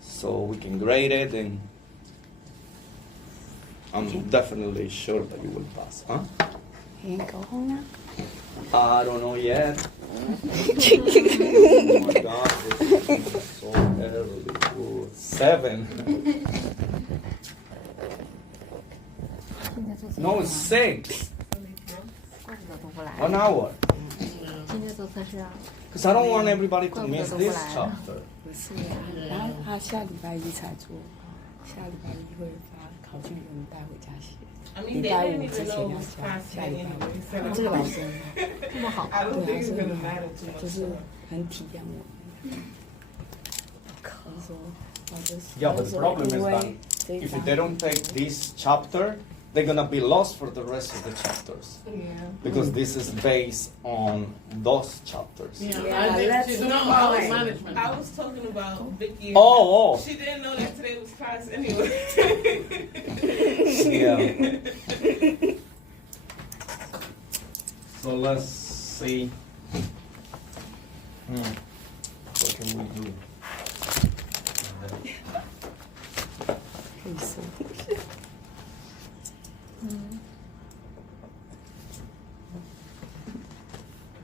so we can grade it, and I'm definitely sure that you will pass. Huh? You can go home now? I don't know yet. Oh my God, this is so early. Ooh, 7. No, it's 6. 1 hour. 今天做测试啊？ Because I don't want everybody to miss this chapter. 不是呀，然后他下礼拜一才做，下礼拜一会发考卷给你带回家写。 I mean, they 礼拜 didn't 五之 even 前 know 要 it was 交， past 下礼 anyway. 拜 So 五。这个老师这么好， I don't 对， think 老 it's 师 gonna 很好， matter too much. 就是很体谅我。他说 Yeah, but the problem is that 这一 if 章 they don't take this chapter, they're gonna be lost for the rest of the chapters Yeah. because this is based on those chapters. Yeah, Yeah, I think let's she's No, talking I about was, management. I was talking about Vicky. Oh, She didn't know that today was class anyway. yeah. So let's see. What can we do? 可以说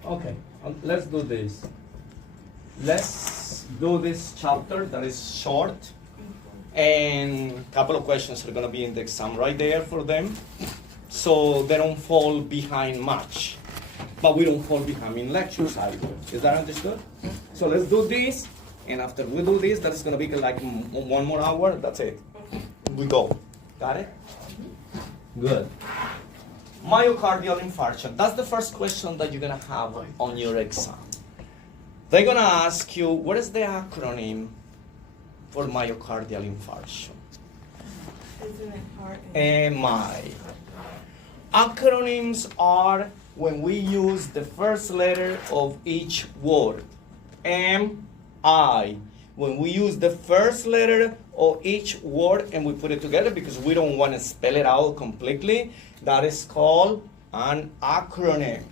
Okay, let's do this. Let's do this chapter that is short, and a couple of questions are gonna be in the exam right there for them, so they don't fall behind much. But we don't fall behind in lectures either. Is that understood? So let's do this, and after we do this, that's gonna be like 1 more hour. That's it. We go. Got it? Good. Myocardial infarction. That's the first question that you're gonna have on your exam. They're gonna ask you, what is the acronym for myocardial infarction? Isn't it hard? MI. Acronyms are when we use the first letter of each word. MI. When we use the first letter of each word and we put it together because we don't want to spell it out completely, that is called an acronym.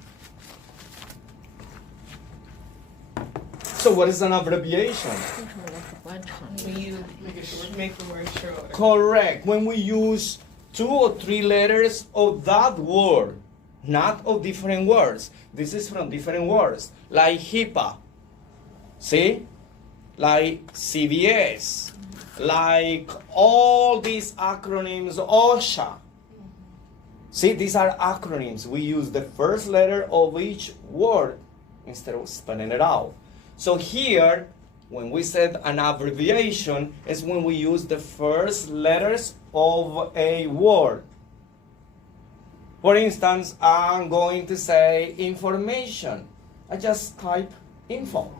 So what is an abbreviation? When you make the word short. Correct. When we use 2 or 3 letters of that word, not of different words. This is from different words, like HIPAA. See? Like CVS. Like all these acronyms, OSHA. See, these are acronyms. We use the first letter of each word instead of spelling it out. So here, when we said an abbreviation, is when we use the first letters of a word. For instance, I'm going to say information. I just type info.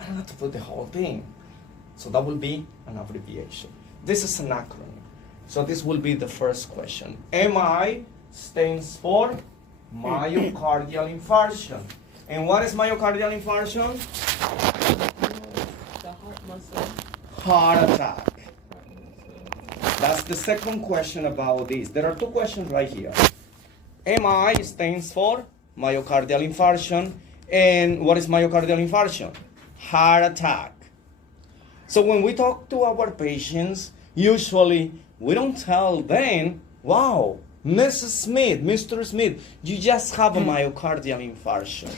I don't have to put the whole thing. So that will be an abbreviation. This is an acronym. So this will be the first question. MI stands for myocardial infarction. And what is myocardial infarction? The heart muscle. Heart attack. That's the second question about this. There are 2 questions right here. MI stands for myocardial infarction. And what is myocardial infarction? Heart attack. So when we talk to our patients, usually we don't tell them, wow, Mrs. Smith, Mr. Smith, you just have a myocardial infarction.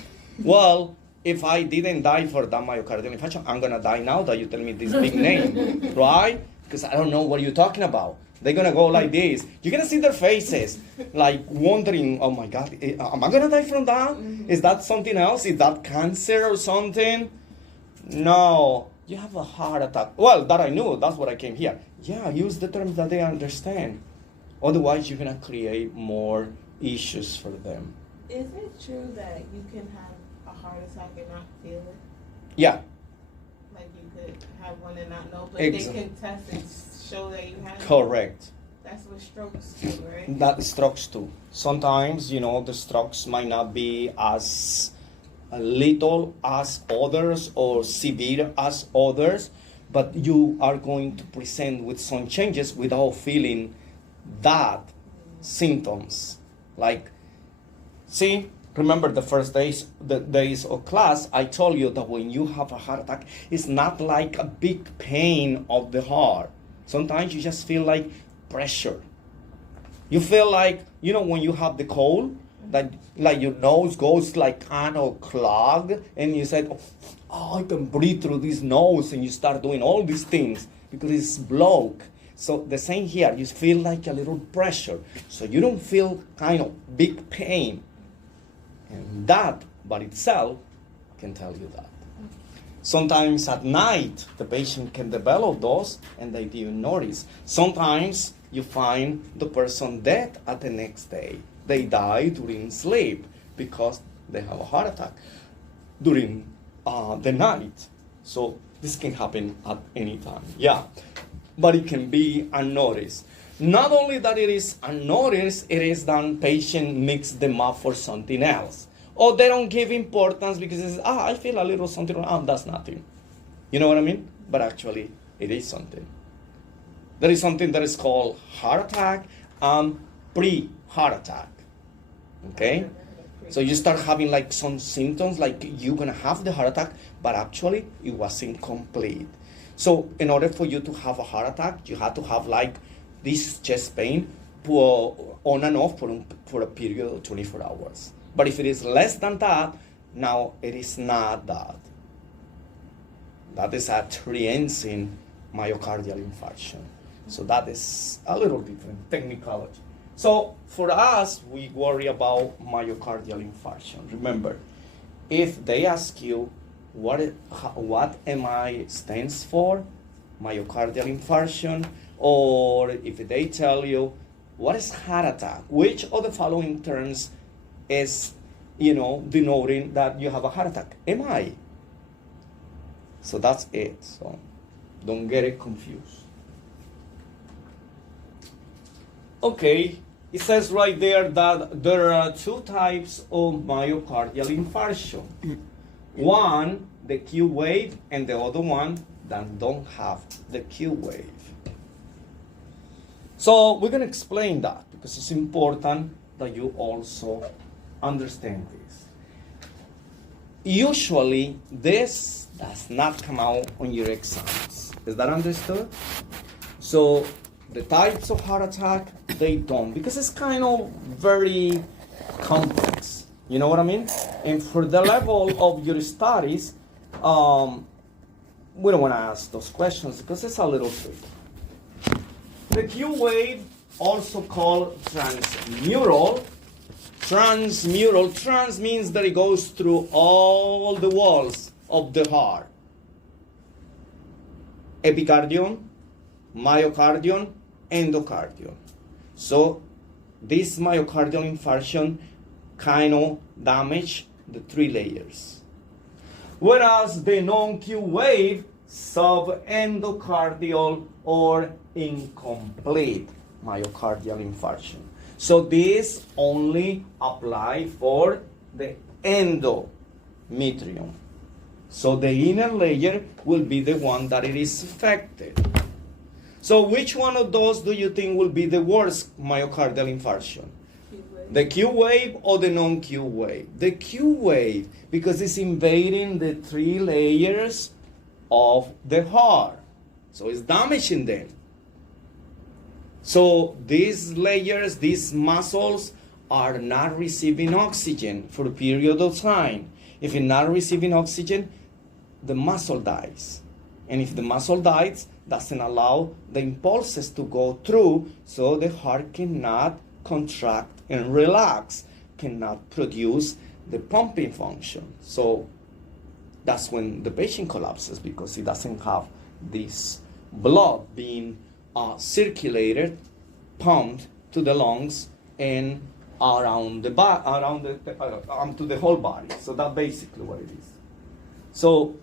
Well, if I didn't die for that myocardial infarction, I'm gonna die now that you tell me this big name, right? Because I don't know what you're talking about. They're gonna go like this. You're gonna see their faces, like wondering, oh my God, am I gonna die from that? Is that something else? Is that cancer or something? No, you have a heart attack. Well, that I knew, that's what I came here. Yeah, use the terms that they understand. Otherwise, you're gonna create more issues for them. Is it true that you can have a heart attack and not feel it? Yeah, Like you could have one and not know, but Ex- they can test and show that you have it? correct. That's what strokes do, right? That strokes too. Sometimes, the strokes might not be as little as others or severe as others, but you are going to present with some changes without feeling that symptoms. Like, see, remember the first days of class, I told you that when you have a heart attack, it's not like a big pain of the heart. Sometimes you just feel like pressure. You feel like, when you have the cold, that like your nose goes like kind of clogged, and you said, oh, I can breathe through this nose, and you start doing all these things because it's blocked. So the same here, you feel like a little pressure. So you don't feel kind of big pain. And that by itself can tell you that. Sometimes at night, the patient can develop those and they didn't notice. Sometimes you find the person dead at the next day. They die during sleep because they have a heart attack during the night. So This can happen at any time, yeah. But it can be unnoticed. Not only that it is unnoticed, it is that patient mix them up for something else. Or they don't give importance because it's, I feel a little something wrong. That's nothing. You know what I mean? But actually, it is something. There is something that is called heart attack and pre-heart attack. Okay? So you start having like some symptoms like you're gonna have the heart attack, but actually it wasn't complete. So in order for you to have a heart attack, you have to have like this chest pain on and off for a period of 24 hours. But if it is less than that, now it is not that. That is a transient myocardial infarction. So that is a little different technicology. So for us, we worry about myocardial infarction. Remember, if they ask you what MI stands for, myocardial infarction, or if they tell you what is heart attack, which of the following terms is, denoting that you have a heart attack? MI. So that's it. So don't get it confused. Okay, it says right there that there are two types of myocardial infarction. One, the Q wave, and the other one that don't have the Q wave. So we're going to explain that because it's important that you also understand this. Usually, this does not come out on your exams. Is that understood? So the types of heart attack, they don't, because it's kind of very complex. You know what I mean? And for the level of your studies, we don't want to ask those questions because it's a little tricky. The Q wave, also called transmural. Trans means that it goes through all the walls of the heart. Epicardium, myocardium, endocardium. So this myocardial infarction kind of damage the three layers. Whereas the non-Q wave, subendocardial or incomplete myocardial infarction. So this only apply for the endometrium. So the inner layer will be the one that it is affected. So which one of those do you think will be the worst myocardial infarction? The Q wave or the non-Q wave? The Q wave, because it's invading the three layers of the heart. So it's damaging them. So these layers, these muscles are not receiving oxygen for a period of time. If you're not receiving oxygen, the muscle dies. And if the muscle dies, doesn't allow the impulses to go through, so the heart cannot contract and relax, cannot produce the pumping function. So that's when the patient collapses, because he doesn't have this blood being circulated, pumped to the lungs and around the to the whole body. So that's basically what it is. So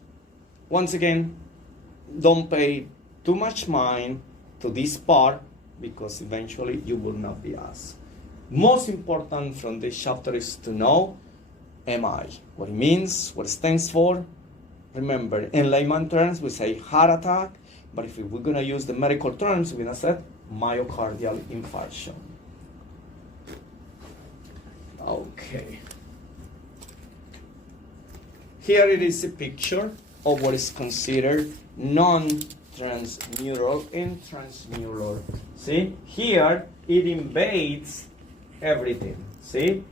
once again, don't pay too much mind to this part, because eventually you will not be asked. Most important from this chapter is to know MI, what it means, what it stands for. Remember, in layman terms, we say heart attack, but if we're going to use the medical terms, we're going to say myocardial infarction. Okay. Here it is a picture of what is considered non-transmural and transmural. See, here it invades everything. See,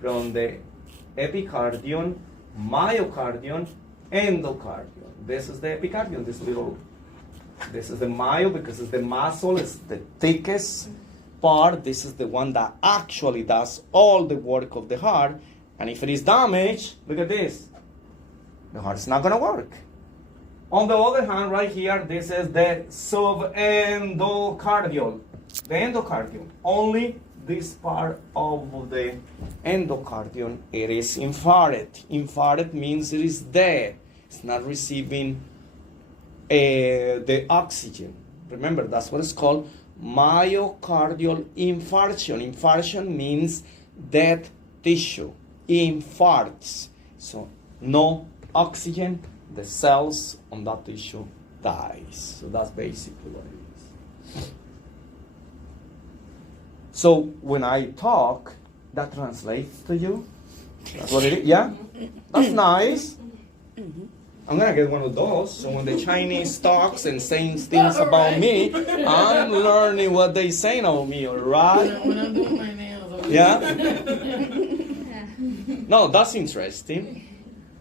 from the epicardium, myocardium, endocardium. This is the epicardium, this is the myo, because it's the muscle, it's the thickest part. This is the one that actually does all the work of the heart. And if it is damaged, look at this. The heart is not going to work. On the other hand, right here, this is the subendocardial. The endocardium. Only this part of the endocardium, it is infarct. Infarct means it is dead. It's not receiving the oxygen. Remember, that's what it's called myocardial infarction. Infarction means dead tissue. Infarcts. So no oxygen, the cells on that tissue dies. So that's basically what it is. So when I talk, that translates to you? That's what it is? Yeah? That's nice. I'm gonna get one of those, so when the Chinese talks and saying things about me, I'm learning what they saying about me, alright? When I'm doing my nails. I'm Yeah? No, that's interesting.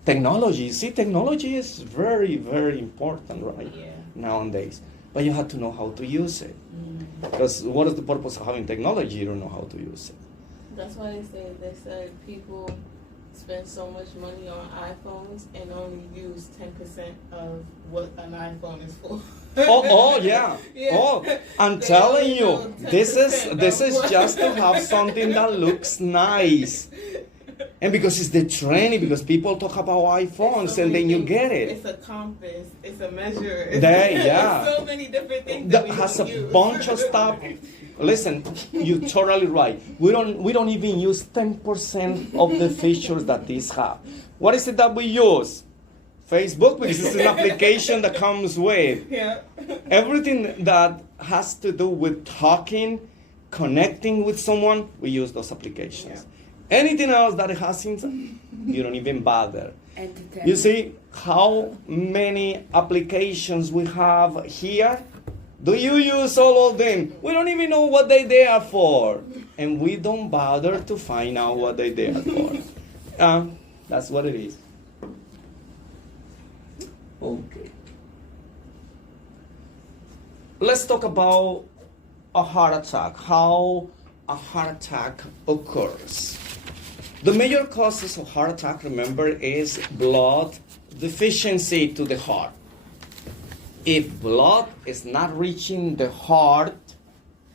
Technology, see, technology is very, very important, right? Yeah. Nowadays. But you have to know how to use it. Because what is the purpose of having technology? You don't know how to use it. That's why they said people spend so much money on iPhones and only use 10% of what an iPhone is for. Oh, yeah. Yeah. Oh, I'm They telling only you, know this 10% is of what- just to have something that looks nice. And because it's the trendy, because people talk about iPhones So and many then you things. get it. It's a compass. It's a measure. It's There, yeah. so many different things That we has a can use. bunch of stuff. Listen, you're totally right. We don't even use 10% of the features that these have. What is it that we use? Facebook, because it's an application that comes with Yeah. everything that has to do with talking, connecting with someone. We use those applications. Anything else that it has inside, you don't even bother. Entertainment. You see how many applications we have here? Do you use all of them? We don't even know what they are for. And we don't bother to find out what they are for. That's what it is. Okay. Let's talk about a heart attack, how a heart attack occurs. The major causes of heart attack, remember, is blood deficiency to the heart. If blood is not reaching the heart,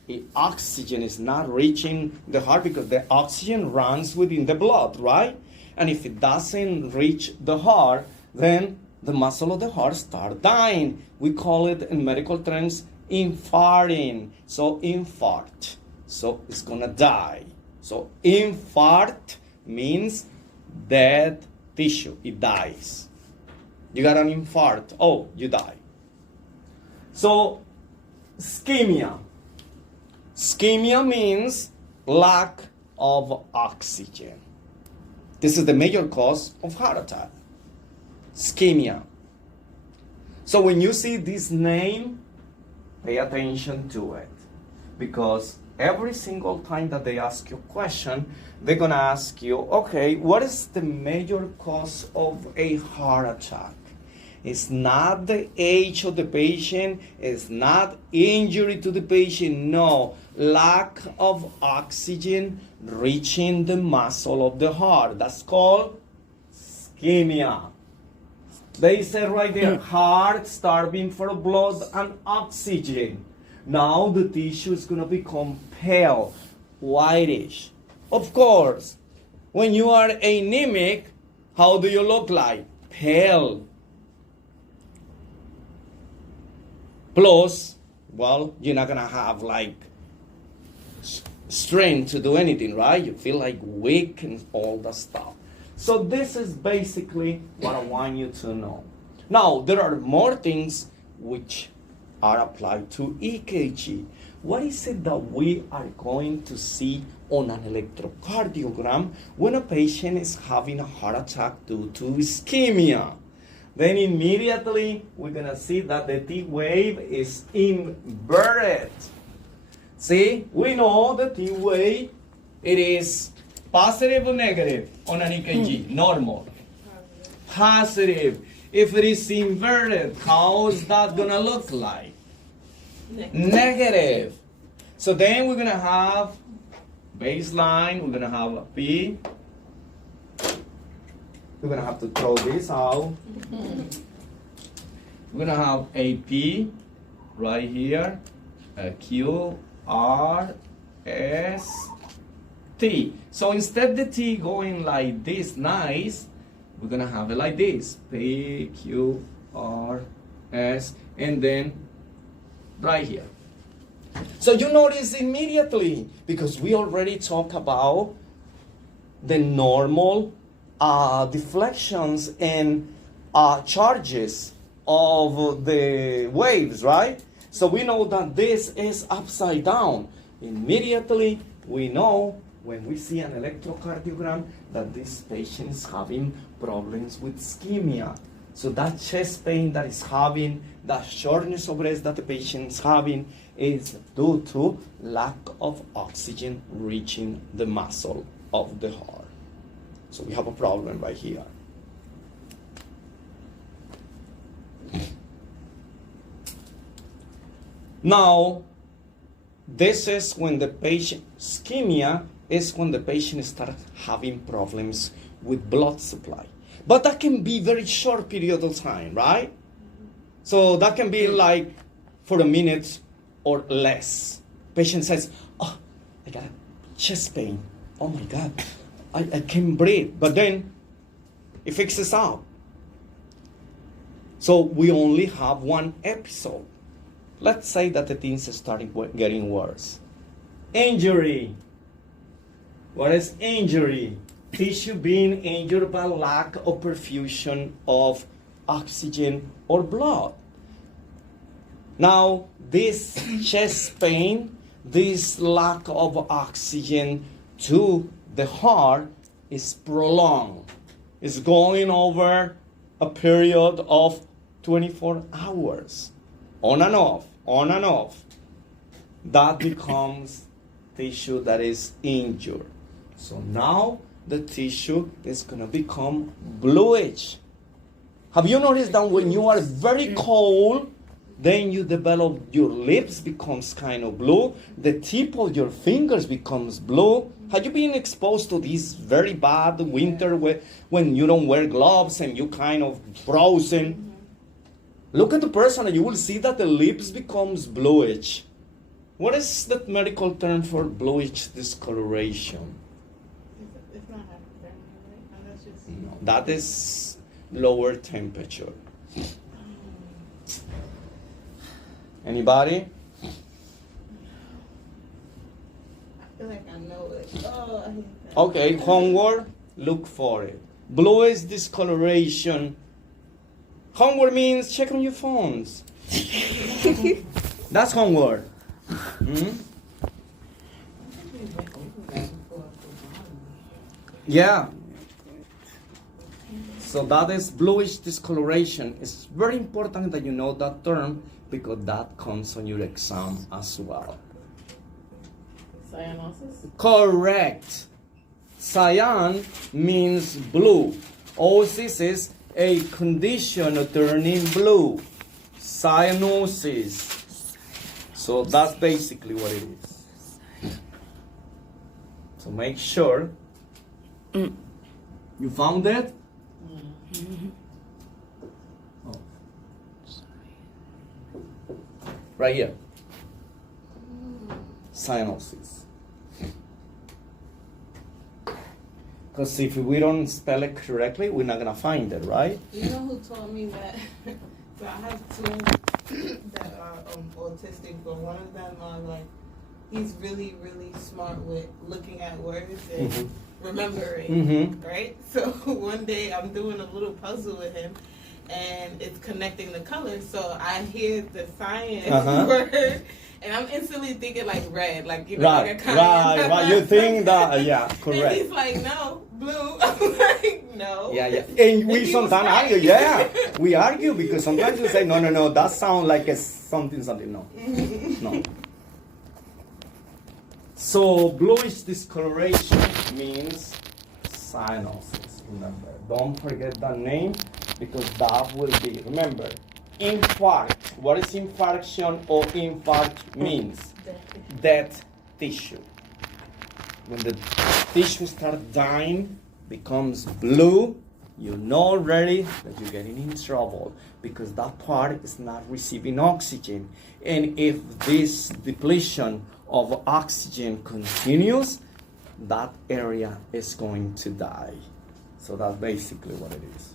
if oxygen is not reaching the heart, because the oxygen runs within the blood, right? And if it doesn't reach the heart, then the muscle of the heart start dying. We call it in medical terms infarcting. So infarct. So it's gonna die. So infarct means dead tissue. It dies. You got an infarct. Oh, you die. So ischemia. Ischemia means lack of oxygen. This is the major cause of heart attack. Ischemia. So when you see this name, pay attention to it. Because every single time that they ask you a question, they're going to ask you, okay, what is the major cause of a heart attack? It's not the age of the patient, it's not injury to the patient, no. Lack of oxygen reaching the muscle of the heart. That's called ischemia. They said right there, heart starving for blood and oxygen. Now the tissue is going to become pale, whitish. Of course, when you are anemic, how do you look like? Pale. Plus, well, you're not going to have like strength to do anything, right? You feel like weak and all that stuff. So this is basically what I want you to know. Now, there are more things which are applied to EKG. What is it that we are going to see on an electrocardiogram when a patient is having a heart attack due to ischemia? Then immediately we're going to see that the T wave is inverted. See, we know the T wave, it is positive or negative on an EKG? Normal. Positive. If it is inverted, how is that going to look like? Negative. So then we're going to have baseline, we're going to have a P. We're going to have to throw this out. We're going to have a P right here, a Q, R, S, T. So instead the T going like this, nice, we're going to have it like this. P, Q, R, S, and then right here. So you notice immediately, because we already talked about the normal deflections and charges of the waves, right? So we know that this is upside down. Immediately, we know when we see an electrocardiogram that this patient is having problems with ischemia. So that chest pain that is having, that shortness of breath that the patient is having is due to lack of oxygen reaching the muscle of the heart. So we have a problem right here. Now, this is when the patient, ischemia is when the patient starts having problems with blood supply. But that can be very short period of time, right? So that can be like for a minute or less. Patient says, oh, I got chest pain. Oh my God, I can't breathe. But then it fixes out. So we only have one episode. Let's say that the things starting getting worse. Injury. What is injury? Tissue being injured by lack of perfusion of oxygen or blood. Now, this chest pain, this lack of oxygen to the heart is prolonged. It's going over a period of 24 hours. On and off, on and off. That becomes tissue that is injured. So now the tissue is going to become bluish. Have you noticed that when you are very cold, then you develop, your lips becomes kind of blue, the tip of your fingers becomes blue? Have you been exposed to this very bad winter when you don't wear gloves and you kind of frozen? Look at the person and you will see that the lips becomes bluish. What is the medical term for bluish discoloration? It's not hypothermia, right? And that's just... No, that is lower temperature. Anybody? I feel like I know it. Oh, I hate that. Okay, homework, look for it. Bluish discoloration. Homework means check on your phones. That's homework. Yeah. So that is bluish discoloration. It's very important that you know that term because that comes on your exam as well. Cyanosis? Correct. Cyan means blue. Oocyst is a condition of turning blue. Cyanosis. So that's basically what it is. So make sure you found it. Oh. Right here. Cyanosis. Because if we don't spell it correctly, we're not gonna find it, right? You know who told me that? So I have two that are autistic, but one of them are like, he's really, really smart with looking at words and remembering, right? So one day I'm doing a little puzzle with him, and it's connecting the colors. So I hear the science word, and I'm instantly thinking like red, like you know, like a cayenne. Right. You think that? Yeah, correct. And he's like, no, blue. I'm like, no. Yeah. And we sometimes argue. Yeah, we argue because sometimes we say, no, that sounds like a something. No, no. So bluish discoloration means cyanosis. Remember, don't forget that name because that will be. Remember, infarct. What is infarction or infarct means? Dead tissue. When the tissue starts dying, becomes blue, you know already that you're getting in trouble because that part is not receiving oxygen. And if this depletion of oxygen continues, that area is going to die. So that's basically what it is.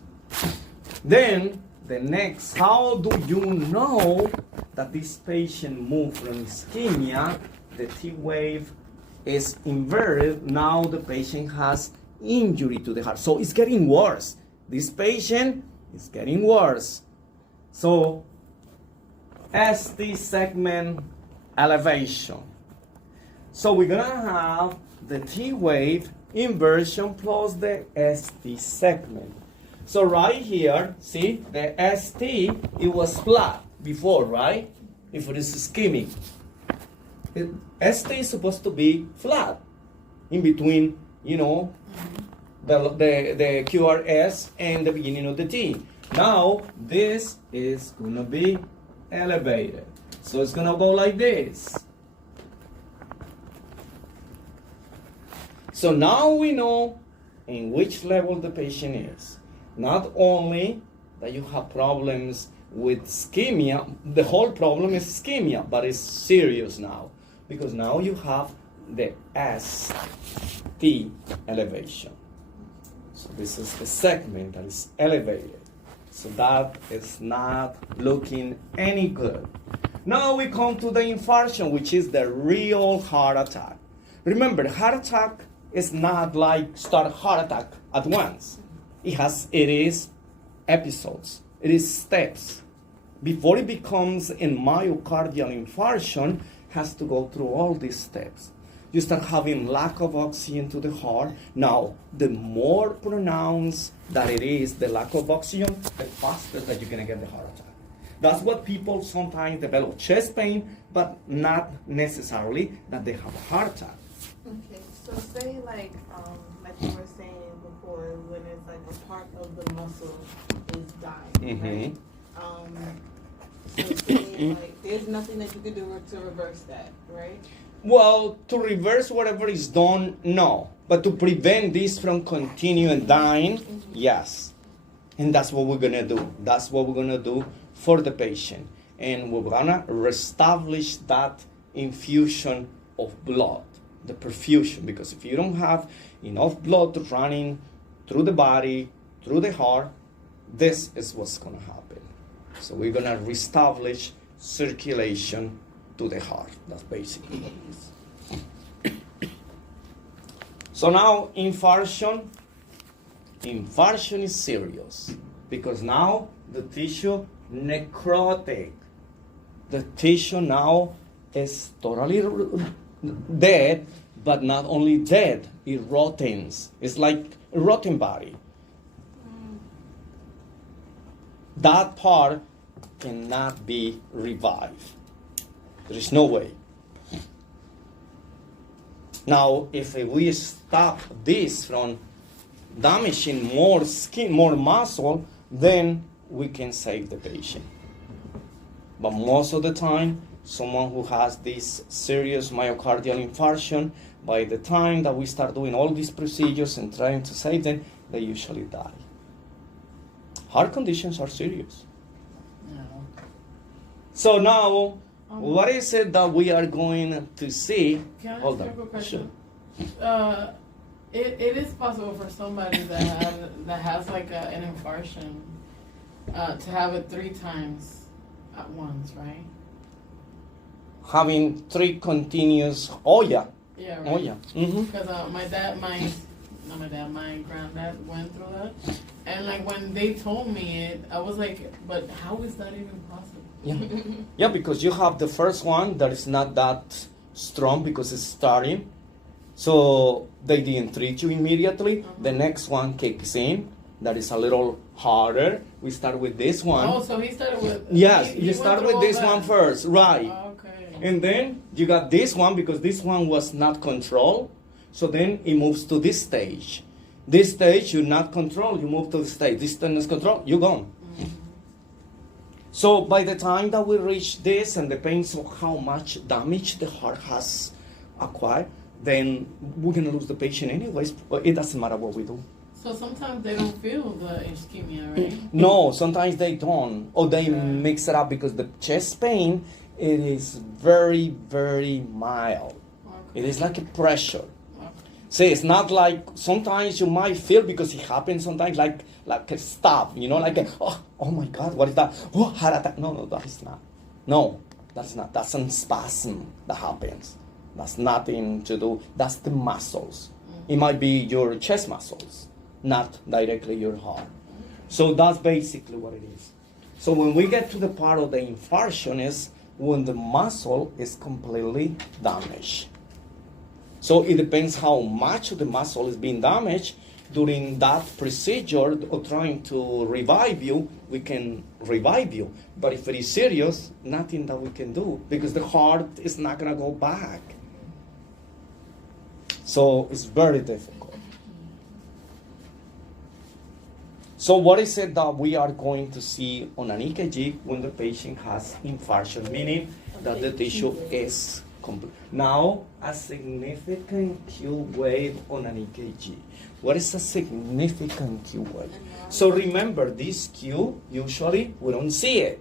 Then the next, how do you know that this patient moved from ischemia? The T wave is inverted. Now the patient has injury to the heart. So it's getting worse. This patient is getting worse. So ST segment elevation. So we're gonna have the T wave inversion plus the ST segment. So right here, see, the ST, it was flat before, right? If it is ischemic. ST is supposed to be flat in between, you know, the QRS and the beginning of the T. Now, this is gonna be elevated. So it's gonna go like this. So now we know in which level the patient is. Not only that you have problems with ischemia, the whole problem is ischemia, but it's serious now. Because now you have the ST elevation. So this is the segment that is elevated. So that is not looking any good. Now we come to the infarction, which is the real heart attack. Remember, heart attack is not like start heart attack at once. It is episodes. It is steps. Before it becomes a myocardial infarction, has to go through all these steps. You start having lack of oxygen to the heart. Now, the more pronounced that it is, the lack of oxygen, the faster that you're gonna get the heart attack. That's what people sometimes develop chest pain, but not necessarily that they have a heart attack. Okay, so say like you were saying before, when it's like a part of the muscle is dying, right? So say, like, there's nothing that you can do to reverse that, right? Well, to reverse whatever is done, no. But to prevent this from continuing dying, yes. And that's what we're gonna do. That's what we're gonna do for the patient. And we're gonna reestablish that infusion of blood, the perfusion. Because if you don't have enough blood running through the body, through the heart, this is what's gonna happen. So we're gonna reestablish circulation to the heart. That's basically what it is. So now infarction is serious because now the tissue necrotic. The tissue now is totally dead, but not only dead, it rottens. It's like a rotten body. That part cannot be revived. There is no way. Now, if we stop this from damaging more skin, more muscle, then we can save the patient. But most of the time, someone who has this serious myocardial infarction, by the time that we start doing all these procedures and trying to save them, they usually die. Heart conditions are serious. No. So now, what is it that we are going to see? Can I Hold ask on. you a quick question? Sure. It is possible for somebody that has like an infarction to have it 3 times at once, right? Having 3 continuous, oh yeah, Yeah, right. oh yeah. Mm-hmm. Because my granddad went through that. And like when they told me it, I was like, but how is that even possible? Yeah. Yeah, because you have the first one that is not that strong because it's starting. So they didn't treat you immediately. The next one kicks in. That is a little harder. We start with this one. Oh, so he started with... Yes, he you went start through with all this that. one first, right? Okay. And then you got this one because this one was not controlled. So then it moves to this stage. This stage you're not controlled, you move to the stage. This one is controlled, you're gone. So by the time that we reach this and depends on how much damage the heart has acquired, then we're gonna lose the patient anyways. It doesn't matter what we do. So sometimes they don't feel the ischemia, right? No, sometimes they don't, or they mix it up because the chest pain, it is very, very mild. Okay. It is like a pressure. Okay. See, it's not like sometimes you might feel because it happens sometimes like like a stab, like oh my God, what is that? Oh, heart attack. No, that is not. No, that's not. That's a spasm that happens. That's nothing to do. That's the muscles. It might be your chest muscles, not directly your heart. So that's basically what it is. So when we get to the part of the infarction is when the muscle is completely damaged. So it depends how much of the muscle is being damaged. During that procedure of trying to revive you, we can revive you. But if it is serious, nothing that we can do because the heart is not going to go back. So it's very difficult. So what is it that we are going to see on an EKG when the patient has infarction, meaning that the tissue is complete. Now, a significant Q wave on an EKG. What is a significant Q wave? So remember, this Q, usually we don't see it.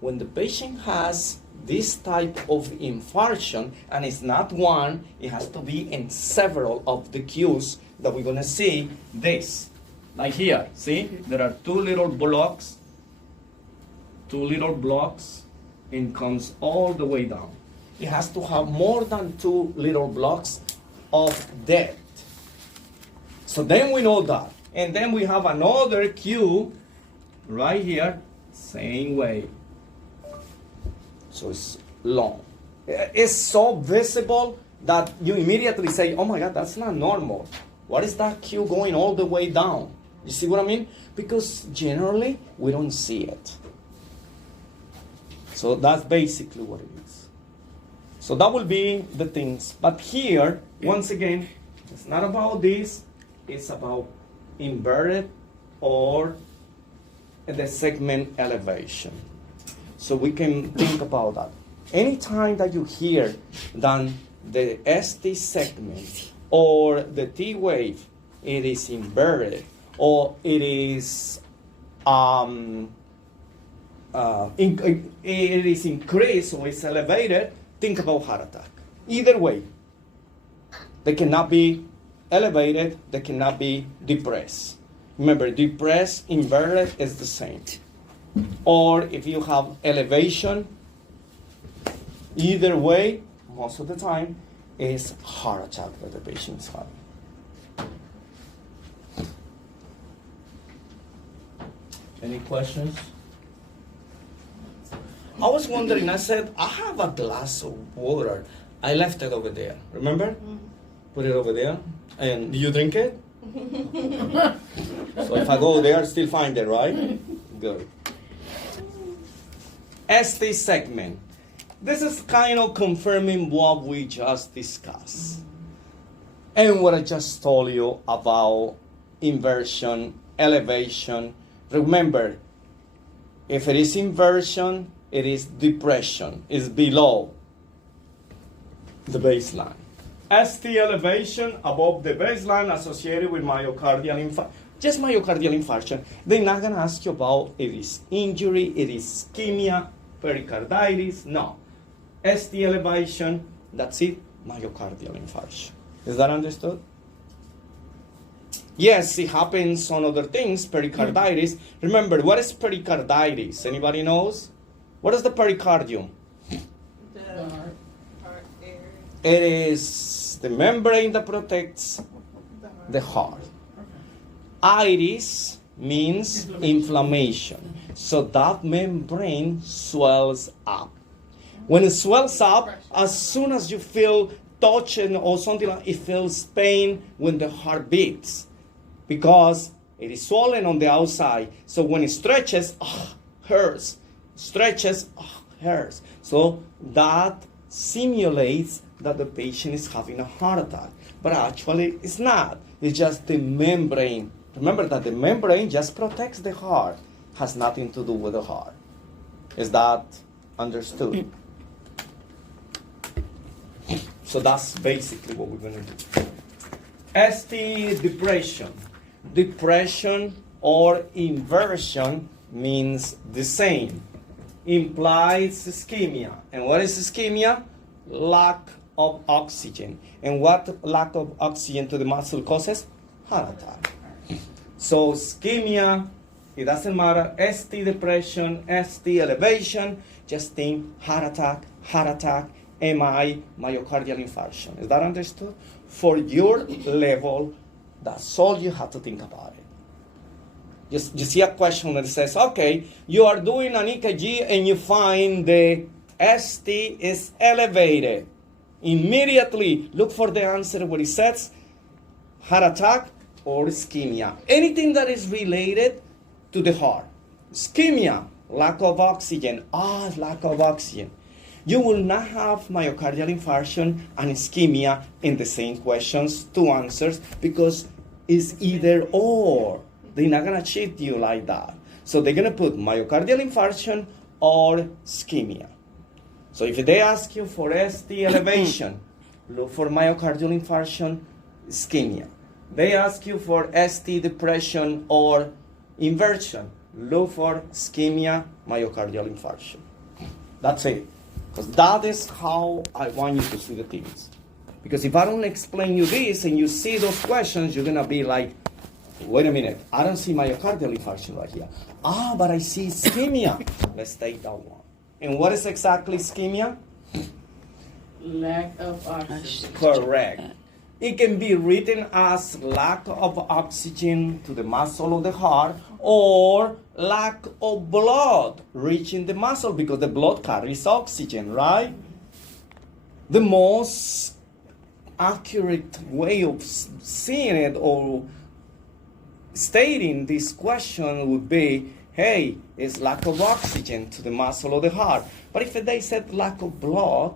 When the patient has this type of infarction, and it's not one, it has to be in several of the Qs that we're going to see this. Like here, see? There are two little blocks, and comes all the way down. It has to have more than two little blocks of depth. So then we know that. And then we have another Q right here, same way. So it's long. It's so visible that you immediately say, oh my God, that's not normal. What is that Q going all the way down? You see what I mean? Because generally, we don't see it. So that's basically what it is. So that will be the things. But here, once again, it's not about this. It's about inverted or the segment elevation. So we can think about that. Anytime that you hear that the ST segment or the T wave, it is inverted or it is increased or it's elevated, think about heart attack. Either way, they cannot be elevated, they cannot be depressed. Remember, depressed, inverted is the same. Or if you have elevation, either way, most of the time, is heart attack that the patient is having. Any questions? I was wondering, I said, I have a glass of water. I left it over there. Remember? Mm-hmm. Put it over there. And do you drink it? So if I go there, still find it, right? Good. ST segment. This is kind of confirming what we just discussed. And what I just told you about inversion, elevation. Remember, if it is inversion, it is depression. It's below the baseline. ST elevation above the baseline associated with myocardial infarction. Just myocardial infarction. They're not going to ask you about it is injury, it is ischemia, pericarditis. No. ST elevation, that's it, myocardial infarction. Is that understood? Yes, it happens on other things, pericarditis. Remember, what is pericarditis? Anybody knows? What is the pericardium? The heart area. It is the membrane that protects the heart. Itis means inflammation. So that membrane swells up. When it swells up, as soon as you feel touching or something like it feels pain when the heart beats. Because it is swollen on the outside. So when it stretches, hurts. Stretches, hurts. So that simulates that the patient is having a heart attack. But actually, it's not. It's just the membrane. Remember that the membrane just protects the heart. Has nothing to do with the heart. Is that understood? So that's basically what we're going to do. ST depression. Depression or inversion means the same. Implies ischemia. And what is ischemia? Lack of oxygen. And what lack of oxygen to the muscle causes? Heart attack. So ischemia, it doesn't matter, ST depression, ST elevation, just think heart attack, MI, myocardial infarction. Is that understood? For your level, that's all you have to think about it. You see a question that says, okay, you are doing an EKG and you find the ST is elevated. Immediately look for the answer where it says heart attack or ischemia. Anything that is related to the heart. Ischemia, lack of oxygen. Lack of oxygen. You will not have myocardial infarction and ischemia in the same questions, two answers, because it's either or. They're not going to cheat you like that. So they're going to put myocardial infarction or ischemia. So if they ask you for ST elevation, look for myocardial infarction, ischemia. They ask you for ST depression or inversion, look for ischemia, myocardial infarction. That's it. Because that is how I want you to see the things. Because if I don't explain you this and you see those questions, you're going to be like, wait a minute, I don't see myocardial infarction right here. But I see ischemia. Let's take that one. And what is exactly ischemia? Lack of oxygen. Correct. It can be written as lack of oxygen to the muscle of the heart or lack of blood reaching the muscle because the blood carries oxygen, right? The most accurate way of seeing it or stating this question would be, hey, it's lack of oxygen to the muscle of the heart. But if they said lack of blood,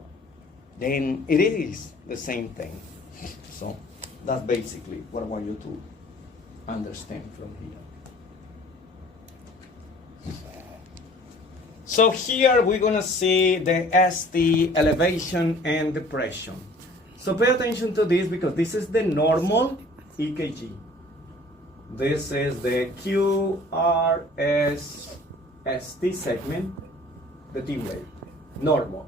then it is the same thing. So that's basically what I want you to understand from here. So here we're going to see the ST elevation and depression. So pay attention to this because this is the normal EKG. This is the QRS-ST segment, the T wave, normal.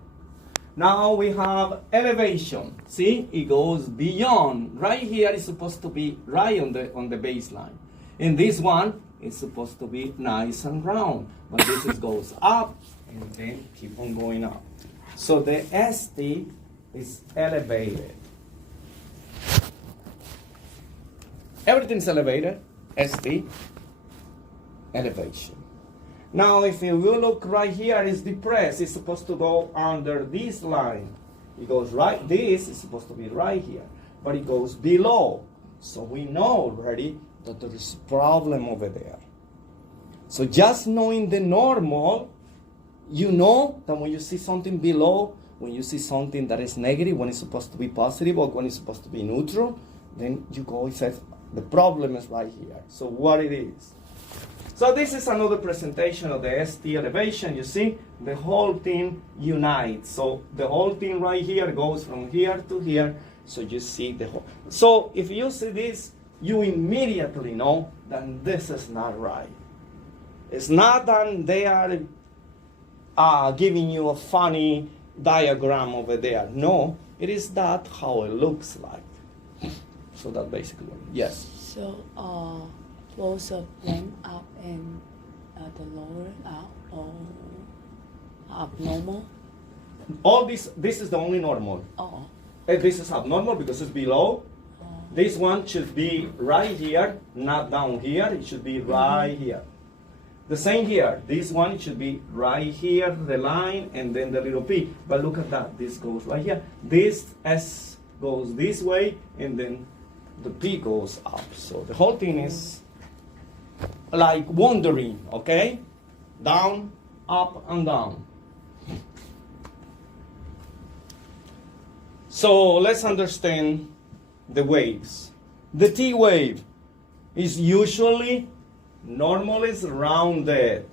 Now we have elevation. See, it goes beyond. Right here is supposed to be right on the baseline. And this one is supposed to be nice and round. But this goes up and then keep on going up. So the ST is elevated. Everything's elevated. ST, elevation. Now, if you look right here, it's depressed. It's supposed to go under this line. It goes right, this is supposed to be right here, but it goes below. So we know already that there is a problem over there. So just knowing the normal, you know that when you see something below, when you see something that is negative, when it's supposed to be positive, or when it's supposed to be neutral, then you go and say, the problem is right here. So what it is. So this is another presentation of the ST elevation. You see, the whole thing unites. So the whole thing right here goes from here to here. So you see the whole. So if you see this, you immediately know that this is not right. It's not that they are giving you a funny diagram over there. No, it is that how it looks like. So that basically, yes. So both of them up and the lower are all abnormal. All this is the only normal. Oh. This is abnormal because it's below. This one should be right here, not down here. It should be right here. The same here. This one should be right here, the line, and then the little p. But look at that. This goes right here. This S goes this way, and then the P goes up. So the whole thing is like wandering, okay? Down, up, and down. So let's understand the waves. The T wave is usually normal is rounded,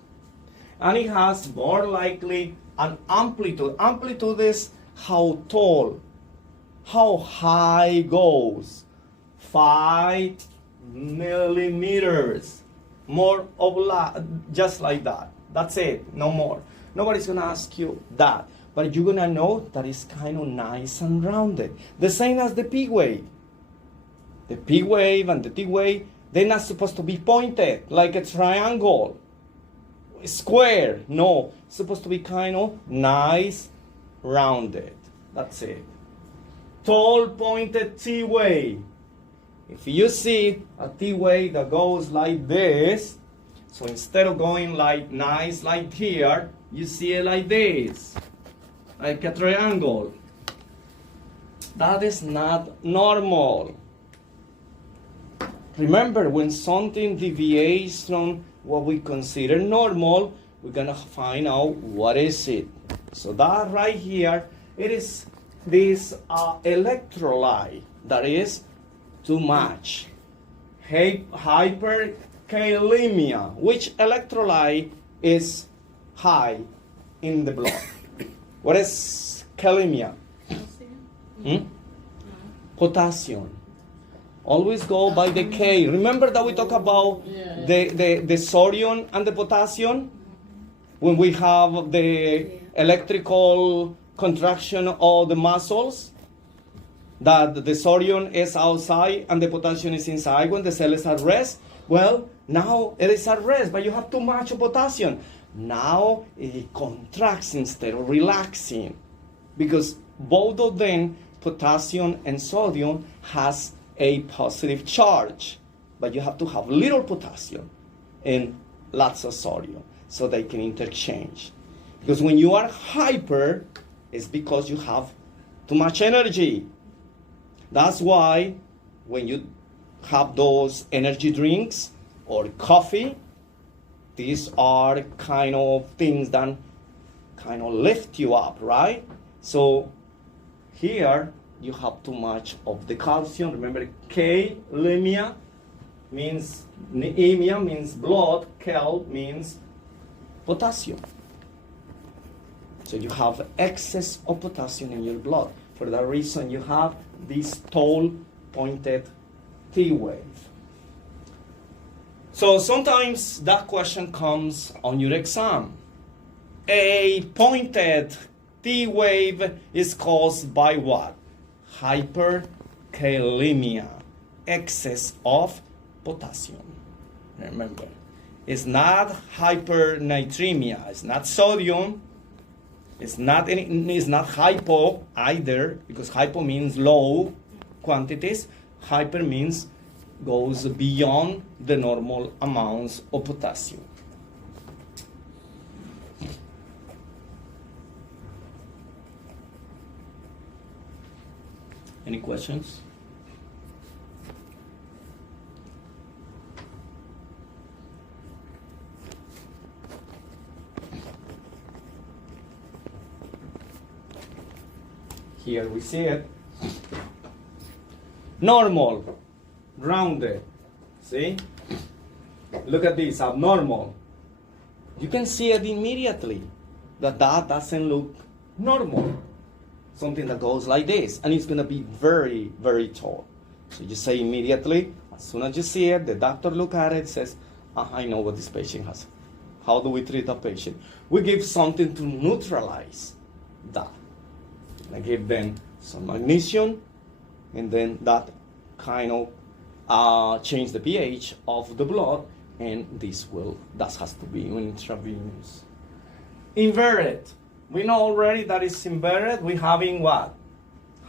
and it has more likely an amplitude. Amplitude is how tall, how high it goes. 5 millimeters, more of just like that. That's it, no more. Nobody's gonna ask you that, but you're gonna know that it's kind of nice and rounded. The same as the P wave. The P wave and the T wave, They're not supposed to be pointed like a triangle, square. No, it's supposed to be kind of nice, rounded. That's it. Tall, pointed T-wave. If you see a T-wave that goes like this, so instead of going like nice like here, you see it like this, like a triangle. That is not normal. Remember, when something deviates from what we consider normal, we're gonna find out what is it. So that right here, it is this electrolyte that is too much. Hyperkalemia. Which electrolyte is high in the blood? What is kalemia? Potassium. Always go by the K. Remember that we talk about the sodium and the potassium? When we have the electrical contraction of the muscles, that the sodium is outside and the potassium is inside when the cell is at rest. Well, now it is at rest, but you have too much potassium. Now it contracts instead of relaxing, because both of them, potassium and sodium, has a positive charge, but you have to have little potassium and lots of sodium so they can interchange. Because when you are hyper, it's because you have too much energy. That's why when you have those energy drinks or coffee, these are kind of things that kind of lift you up, right? So here you have too much of the calcium. Remember, kalemia means anemia, means blood. Cal means potassium. So you have excess of potassium in your blood. For that reason, you have this tall, pointed T wave. So sometimes that question comes on your exam. A pointed T wave is caused by what? Hyperkalemia, excess of potassium. Remember, it's not hypernatremia, it's not sodium, it's not hypo either, because hypo means low quantities. Hyper means goes beyond the normal amounts of potassium. Any questions? Here we see it. Normal, rounded. See? Look at this, abnormal. You can see it immediately that doesn't look normal. Something that goes like this, and it's going to be very, very tall. So you say immediately, as soon as you see it, the doctor look at it, says, I know what this patient has. How do we treat a patient? We give something to neutralize that. I give them some magnesium, and then that kind of change the pH of the blood, and that has to be intravenous. Inverted. We know already that it's inverted. We're having what?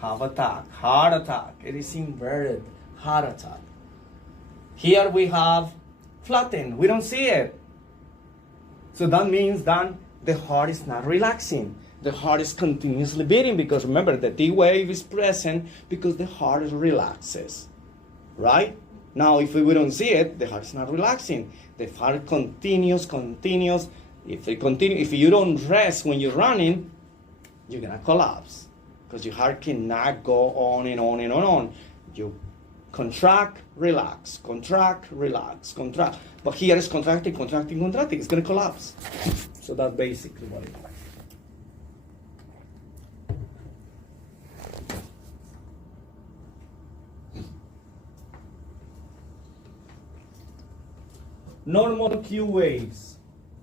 Heart attack. It is inverted, heart attack. Here we have flattened. We don't see it. So that means that the heart is not relaxing. The heart is continuously beating, because remember, the T wave is present because the heart relaxes, right? Now, if we don't see it, the heart is not relaxing. The heart continues. If you don't rest when you're running, you're gonna collapse, because your heart cannot go on and on and on. You contract, relax, contract, relax, contract. But here it's contracting. It's gonna collapse. So that's basically what it is. Normal Q waves.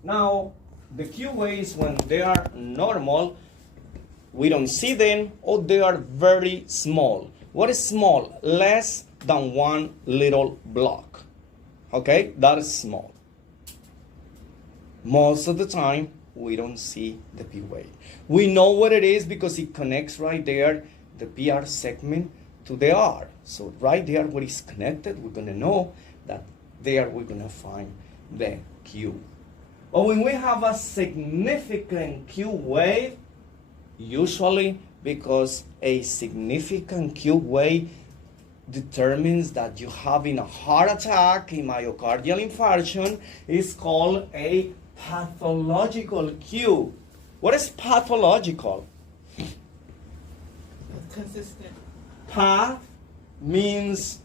Now, the Q waves, when they are normal, we don't see them, or they are very small. What is small? Less than one little block. Okay, that is small. Most of the time, we don't see the P wave. We know what it is because it connects right there, the PR segment to the R. So right there where it's connected, we're gonna know that there we're gonna find the Q. But when we have a significant Q wave, usually because a significant Q wave determines that you're having a heart attack, a myocardial infarction, is called a pathological Q. What is pathological? Consistent. Path means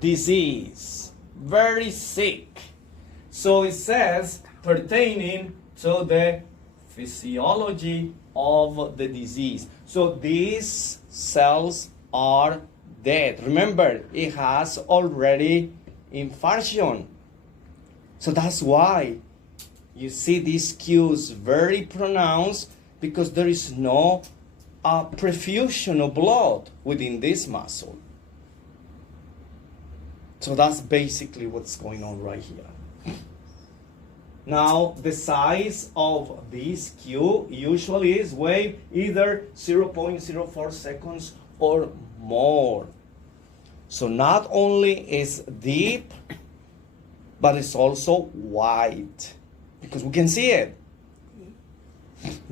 disease, very sick. So it says pertaining to the physiology of the disease. So these cells are dead. Remember, it has already infarction. So that's why you see these cues very pronounced, because there is no perfusion of blood within this muscle. So that's basically what's going on right here. Now, the size of this cue usually is wave either 0.04 seconds or more. So not only is deep, but it's also wide, because we can see it.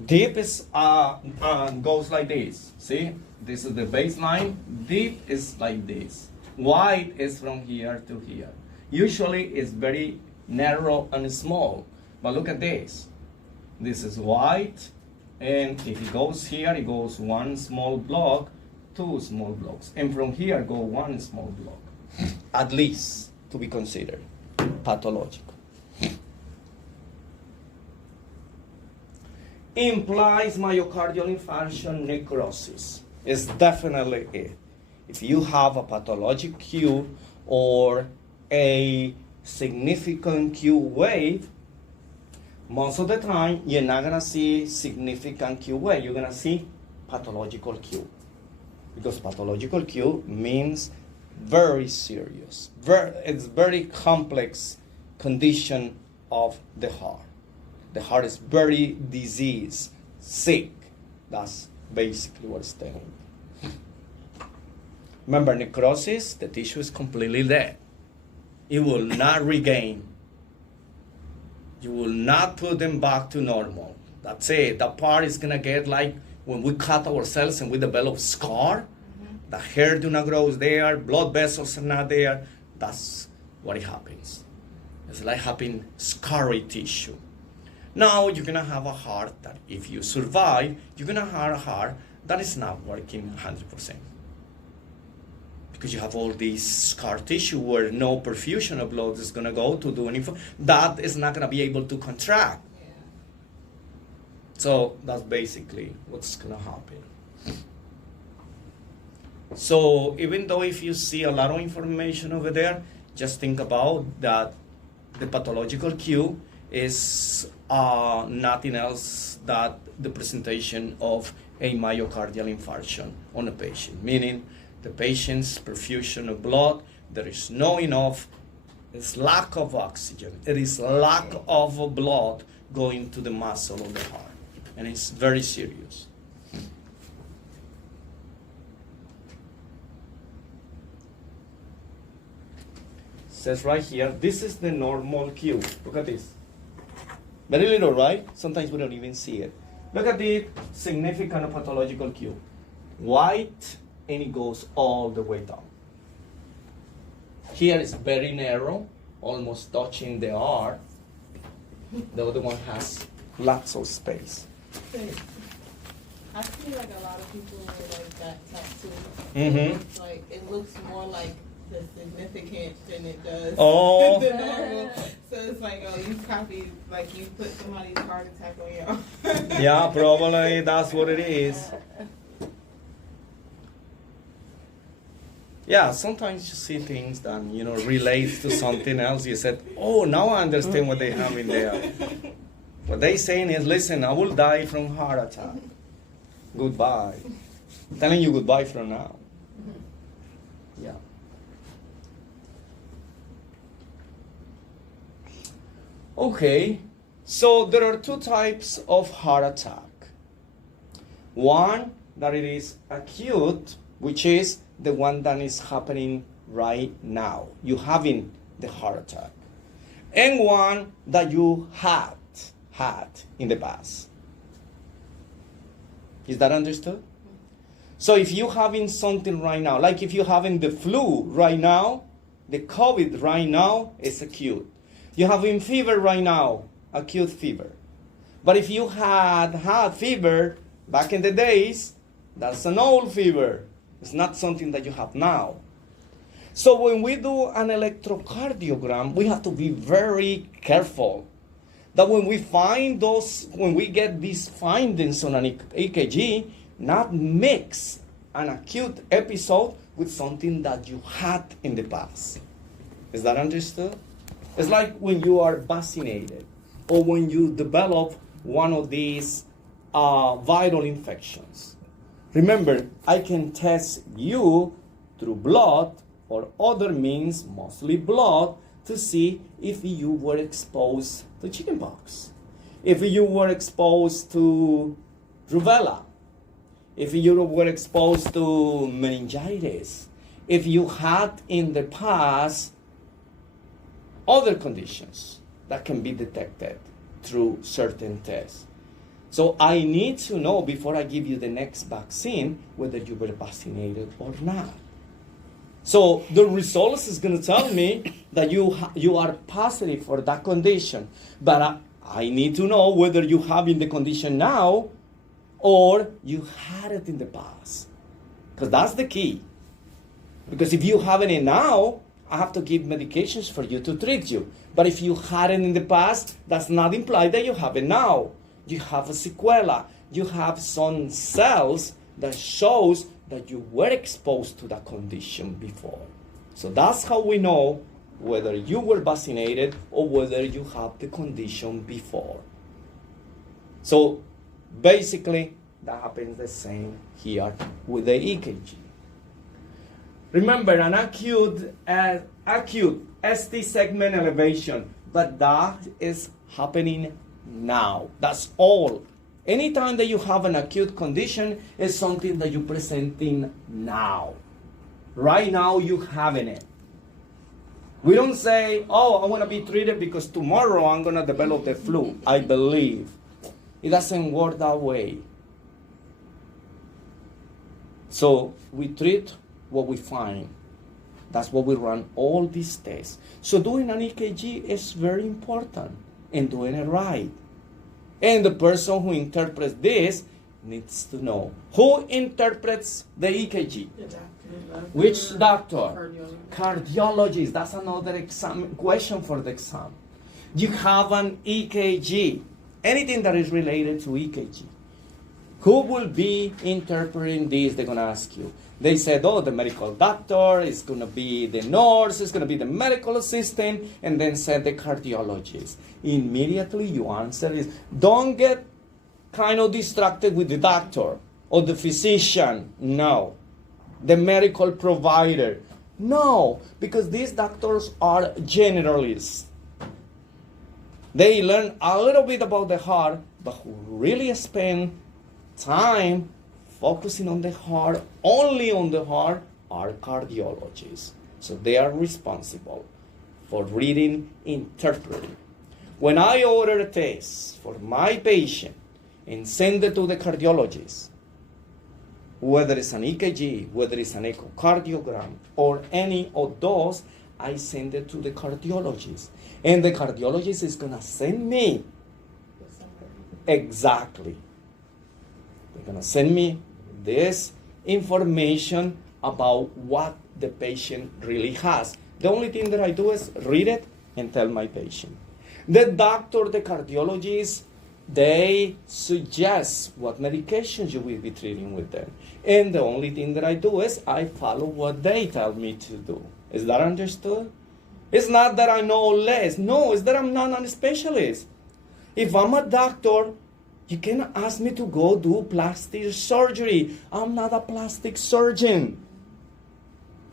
Deep is goes like this. See, this is the baseline. Deep is like this. Wide is from here to here. Usually it's very narrow and small, but look at this. This is wide, and if it goes here, it goes one small block, two small blocks, and from here go one small block, at least to be considered pathological. Implies myocardial infarction necrosis. Is definitely it. If you have a pathologic Q or a significant Q wave, most of the time you're not gonna see significant Q wave. You're gonna see pathological Q, because pathological Q means very serious. It's very complex condition of the heart. The heart is very diseased, sick. That's basically what it's telling you. Remember, necrosis, the tissue is completely dead. It will not regain. You will not put them back to normal. That's it. That part is gonna get like when we cut ourselves and we develop scar. The hair do not grow there, blood vessels are not there. That's what it happens. It's like having scarry tissue. Now you're gonna have a heart that, if you survive, you're gonna have a heart that is not working 100%. Because you have all this scar tissue where no perfusion of blood is gonna go to do anything. That is not gonna be able to contract. Yeah. So that's basically what's gonna happen. So even though if you see a lot of information over there, just think about that the pathological cue is nothing else that the presentation of a myocardial infarction on a patient, meaning the patient's perfusion of blood, there is no enough, it's lack of oxygen, it is lack of blood going to the muscle of the heart, and it's very serious. Says right here, this is the normal cue. Look at this. Very little, right? Sometimes we don't even see it. Look at the significant pathological cue. White, and it goes all the way down. Here is very narrow, almost touching the R. The other one has lots of space. I feel like a lot of people with like that tattoo. Mm-hmm. It's like it looks more like the significant than it does Oh. the normal. So it's like, oh, you copied, like you put somebody's heart attack on your. Yeah, probably that's what it is. Yeah, sometimes you see things that, relates to something else. You said, oh, now I understand what they have in there. What they saying is, listen, I will die from heart attack. Goodbye. Telling you goodbye from now. Yeah. Okay, so there are two types of heart attack. One that it is acute, which is the one that is happening right now. You having the heart attack. And one that you had in the past. Is that understood? So if you having something right now, like if you having the flu right now, the COVID right now is acute. You having fever right now, acute fever. But if you had fever back in the days, that's an old fever. It's not something that you have now. So when we do an electrocardiogram, we have to be very careful that when we get these findings on an EKG, not mix an acute episode with something that you had in the past. Is that understood? It's like when you are vaccinated or when you develop one of these viral infections. Remember, I can test you through blood or other means, mostly blood, to see if you were exposed to chickenpox, if you were exposed to rubella, if you were exposed to meningitis, if you had in the past other conditions that can be detected through certain tests. So I need to know before I give you the next vaccine whether you were vaccinated or not. So the results is going to tell me that you are positive for that condition, but I need to know whether you having the condition now or you had it in the past, because that's the key. Because if you having it now, I have to give medications for you to treat you. But if you had it in the past, that's not implied that you have it now. You have a sequela. You have some cells that shows that you were exposed to that condition before. So that's how we know whether you were vaccinated or whether you have the condition before. So basically, that happens the same here with the EKG. Remember, an acute ST segment elevation, but that is happening now. That's all. Anytime that you have an acute condition, it's something that you're presenting now. Right now, you having it. We don't say, oh, I want to be treated because tomorrow I'm going to develop the flu. I believe. It doesn't work that way. So we treat what we find. That's what we run all these tests. So doing an EKG is very important and doing it right. And the person who interprets this needs to know. Who interprets the EKG? The doctor. Which doctor? Cardiologist. Cardiologist. That's another question for the exam. You have an EKG. Anything that is related to EKG. Who will be interpreting this? They're going to ask you. They said, oh, the medical doctor, is going to be the nurse, it's going to be the medical assistant, and then said the cardiologist. Immediately you answer is, don't get kind of distracted with the doctor or the physician. No. The medical provider. No, because these doctors are generalists. They learn a little bit about the heart, but who really spend time focusing on the heart, only on the heart, are cardiologists. So they are responsible for reading, interpreting. When I order a test for my patient and send it to the cardiologist, whether it's an EKG, whether it's an echocardiogram, or any of those, I send it to the cardiologist. And the cardiologist is going to send me exactly. They're going to send me this information about what the patient really has. The only thing that I do is read it and tell my patient. The doctor, the cardiologist, they suggest what medications you will be treating with them. And the only thing that I do is I follow what they tell me to do. Is that understood? It's not that I know less. No, it's that I'm not a specialist. If I'm a doctor, you cannot ask me to go do plastic surgery. I'm not a plastic surgeon.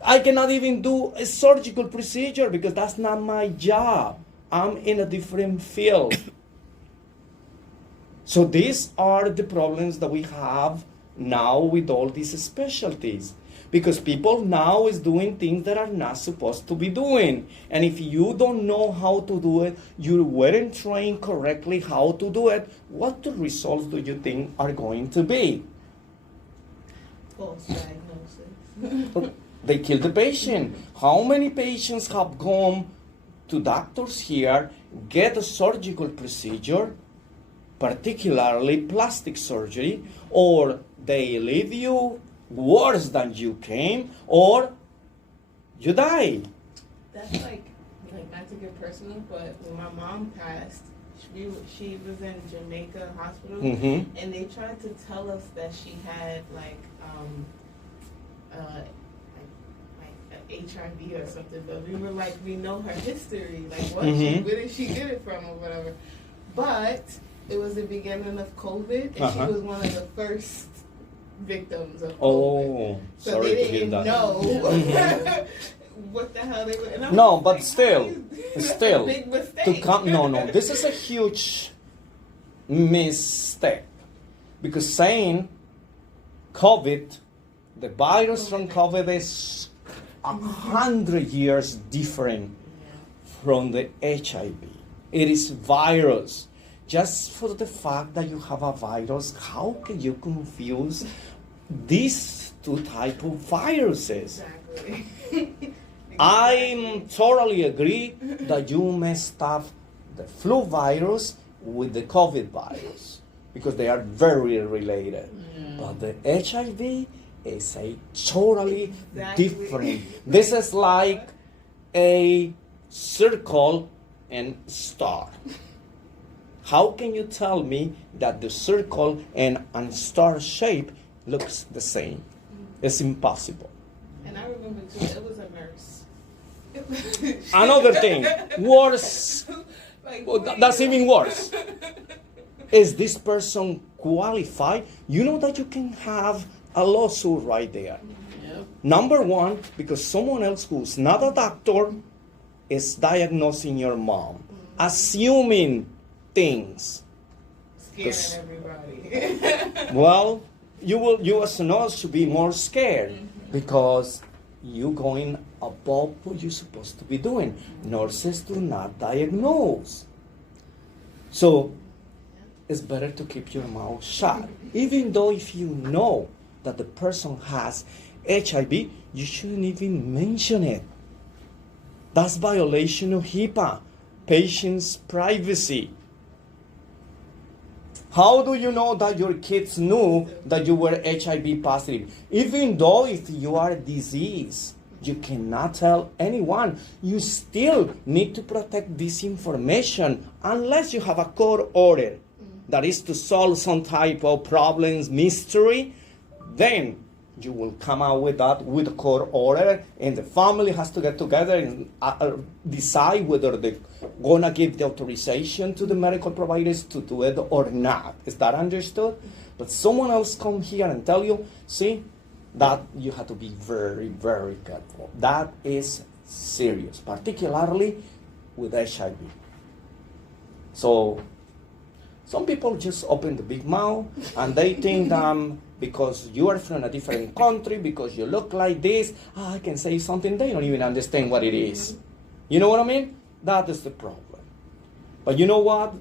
I cannot even do a surgical procedure because that's not my job. I'm in a different field. So these are the problems that we have now with all these specialties. Because people now is doing things that are not supposed to be doing. And if you don't know how to do it, you weren't trained correctly how to do it, what the results do you think are going to be? False diagnosis. They kill the patient. How many patients have gone to doctors here, get a surgical procedure, particularly plastic surgery, or they leave you worse than you came, or you die? That's like not to get personal, but when my mom passed, she was in Jamaica hospital, Mm-hmm. and they tried to tell us that she had like HIV or something, but we were like, we know her history, like what where did she get it from or whatever. But it was the beginning of COVID, and she was one of the first victims of COVID. Oh, So sorry they to hear didn't that. know what the hell they were. And I'm No, just but like, still, that's still, a big to mistake. come, no, this is a huge mistake. Because saying COVID, the virus from COVID is 100 years different from the HIV. It is virus. Just for the fact that you have a virus, how can you confuse these two type of viruses? Exactly. I totally agree that you messed up the flu virus with the COVID virus because they are very related. But the HIV is a totally Exactly. different. This is like a circle and star. How can you tell me that the circle and star shape looks the same? It's impossible. And I remember too, it was a nurse. Another thing, worse. Like, Well, that's even worse. Is this person qualified? You know that you can have a lawsuit right there. Yep. Number one, because someone else who's not a doctor is diagnosing your mom, assuming things. scaring everybody. Well, you as a nurse should be more scared because you're going above what you're supposed to be doing. Nurses do not diagnose. So it's better to keep your mouth shut. Even though if you know that the person has HIV, you shouldn't even mention it. That's violation of HIPAA, patient's privacy. How do you know that your kids knew that you were HIV positive? Even though if you are diseased, you cannot tell anyone. You still need to protect this information unless you have a court order that is to solve some type of problems, mystery, then you will come out with that with a court order, and the family has to get together and decide whether they're gonna give the authorization to the medical providers to do it or not. Is that understood? But someone else come here and tell you, see, that you have to be very, very careful. That is serious, particularly with HIV. So some people just open the big mouth and they think because you are from a different country, because you look like this, I can say something. They don't even understand what it is. You know what I mean? That is the problem. But you know what?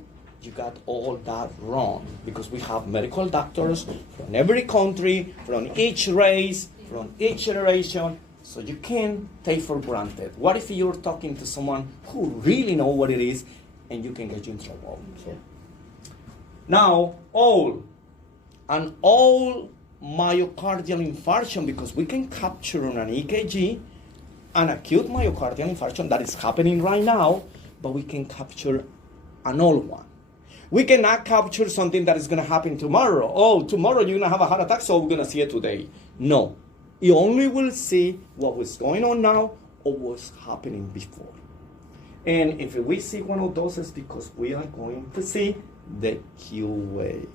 You got all that wrong because we have medical doctors from every country, from each race, from each generation. So you can't take for granted. What if you're talking to someone who really know what it is and you can get you in trouble? So. Now, all myocardial infarction, because we can capture on an EKG an acute myocardial infarction that is happening right now, but we can capture an old one. We cannot capture something that is going to happen tomorrow. Oh, tomorrow you're going to have a heart attack, so we're going to see it today. No. You only will see what was going on now or what's happening before. And if we see one of those, it's because we are going to see the Q wave.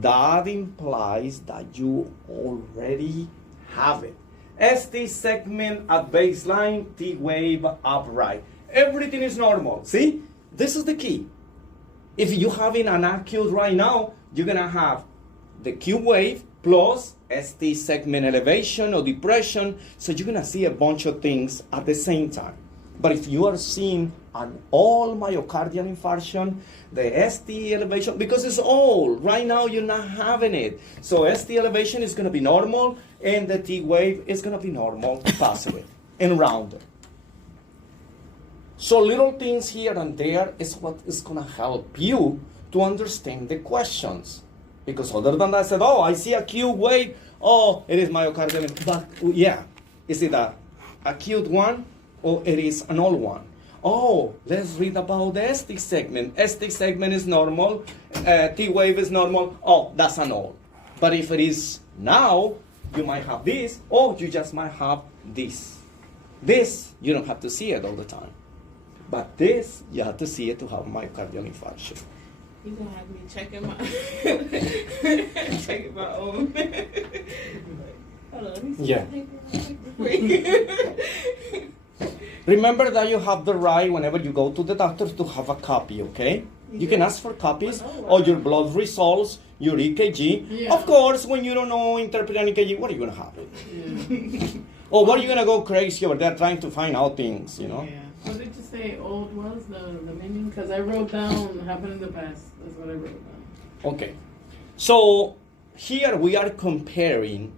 That implies that you already have it. ST segment at baseline, T wave upright. Everything is normal. See? This is the key. If you're having an acute right now, you're going to have the Q wave plus ST segment elevation or depression. So you're going to see a bunch of things at the same time. But if you are seeing an all myocardial infarction, the ST elevation, because it's all, right now you're not having it. So ST elevation is going to be normal and the T wave is going to be normal, positive, and rounded. So little things here and there is what is going to help you to understand the questions. Because other than that, I said, oh, I see a Q wave. Oh, it is myocardial. But yeah, is it a acute one or it is an old one? Oh, let's read about the ST segment. ST segment is normal. T wave is normal. Oh, that's an old. But if it is now, you might have this, or you just might have this. This, you don't have to see it all the time. But this, you have to see it to have myocardial infarction. You gonna have me checking my checking my own. Hold on, let me see. Yeah. My paper. Remember that you have the right, whenever you go to the doctor, to have a copy, okay? You can ask for copies of your blood results, your EKG. Yeah. Of course, when you don't know interpret an EKG, what are you going to have? Yeah. Or what are you going to go crazy over there trying to find out things, you know? Yeah. What did you say old was, the meaning? Because I wrote down happened in the past. That's what I wrote down. Okay. So here we are comparing,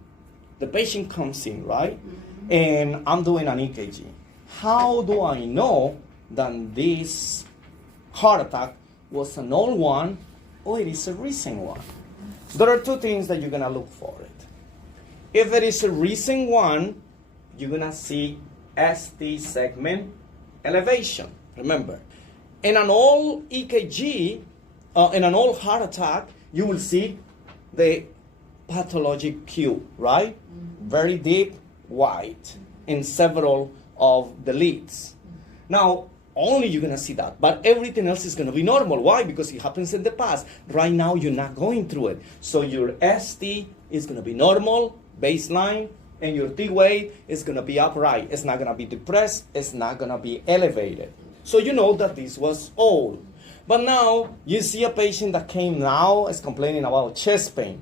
the patient comes in, right? Mm-hmm. And I'm doing an EKG. How do I know that this heart attack was an old one or it is a recent one? There are two things that you're going to look for it. If it is a recent one, you're going to see ST segment elevation. Remember, in an old EKG, in an old heart attack, you will see the pathologic Q, right? Very deep, white, in several of the leads. Now, only you're going to see that, but everything else is going to be normal. Why? Because it happens in the past. Right now, you're not going through it. So your ST is going to be normal, baseline, and your T wave is going to be upright. It's not going to be depressed. It's not going to be elevated. So you know that this was old. But now, you see a patient that came now is complaining about chest pain.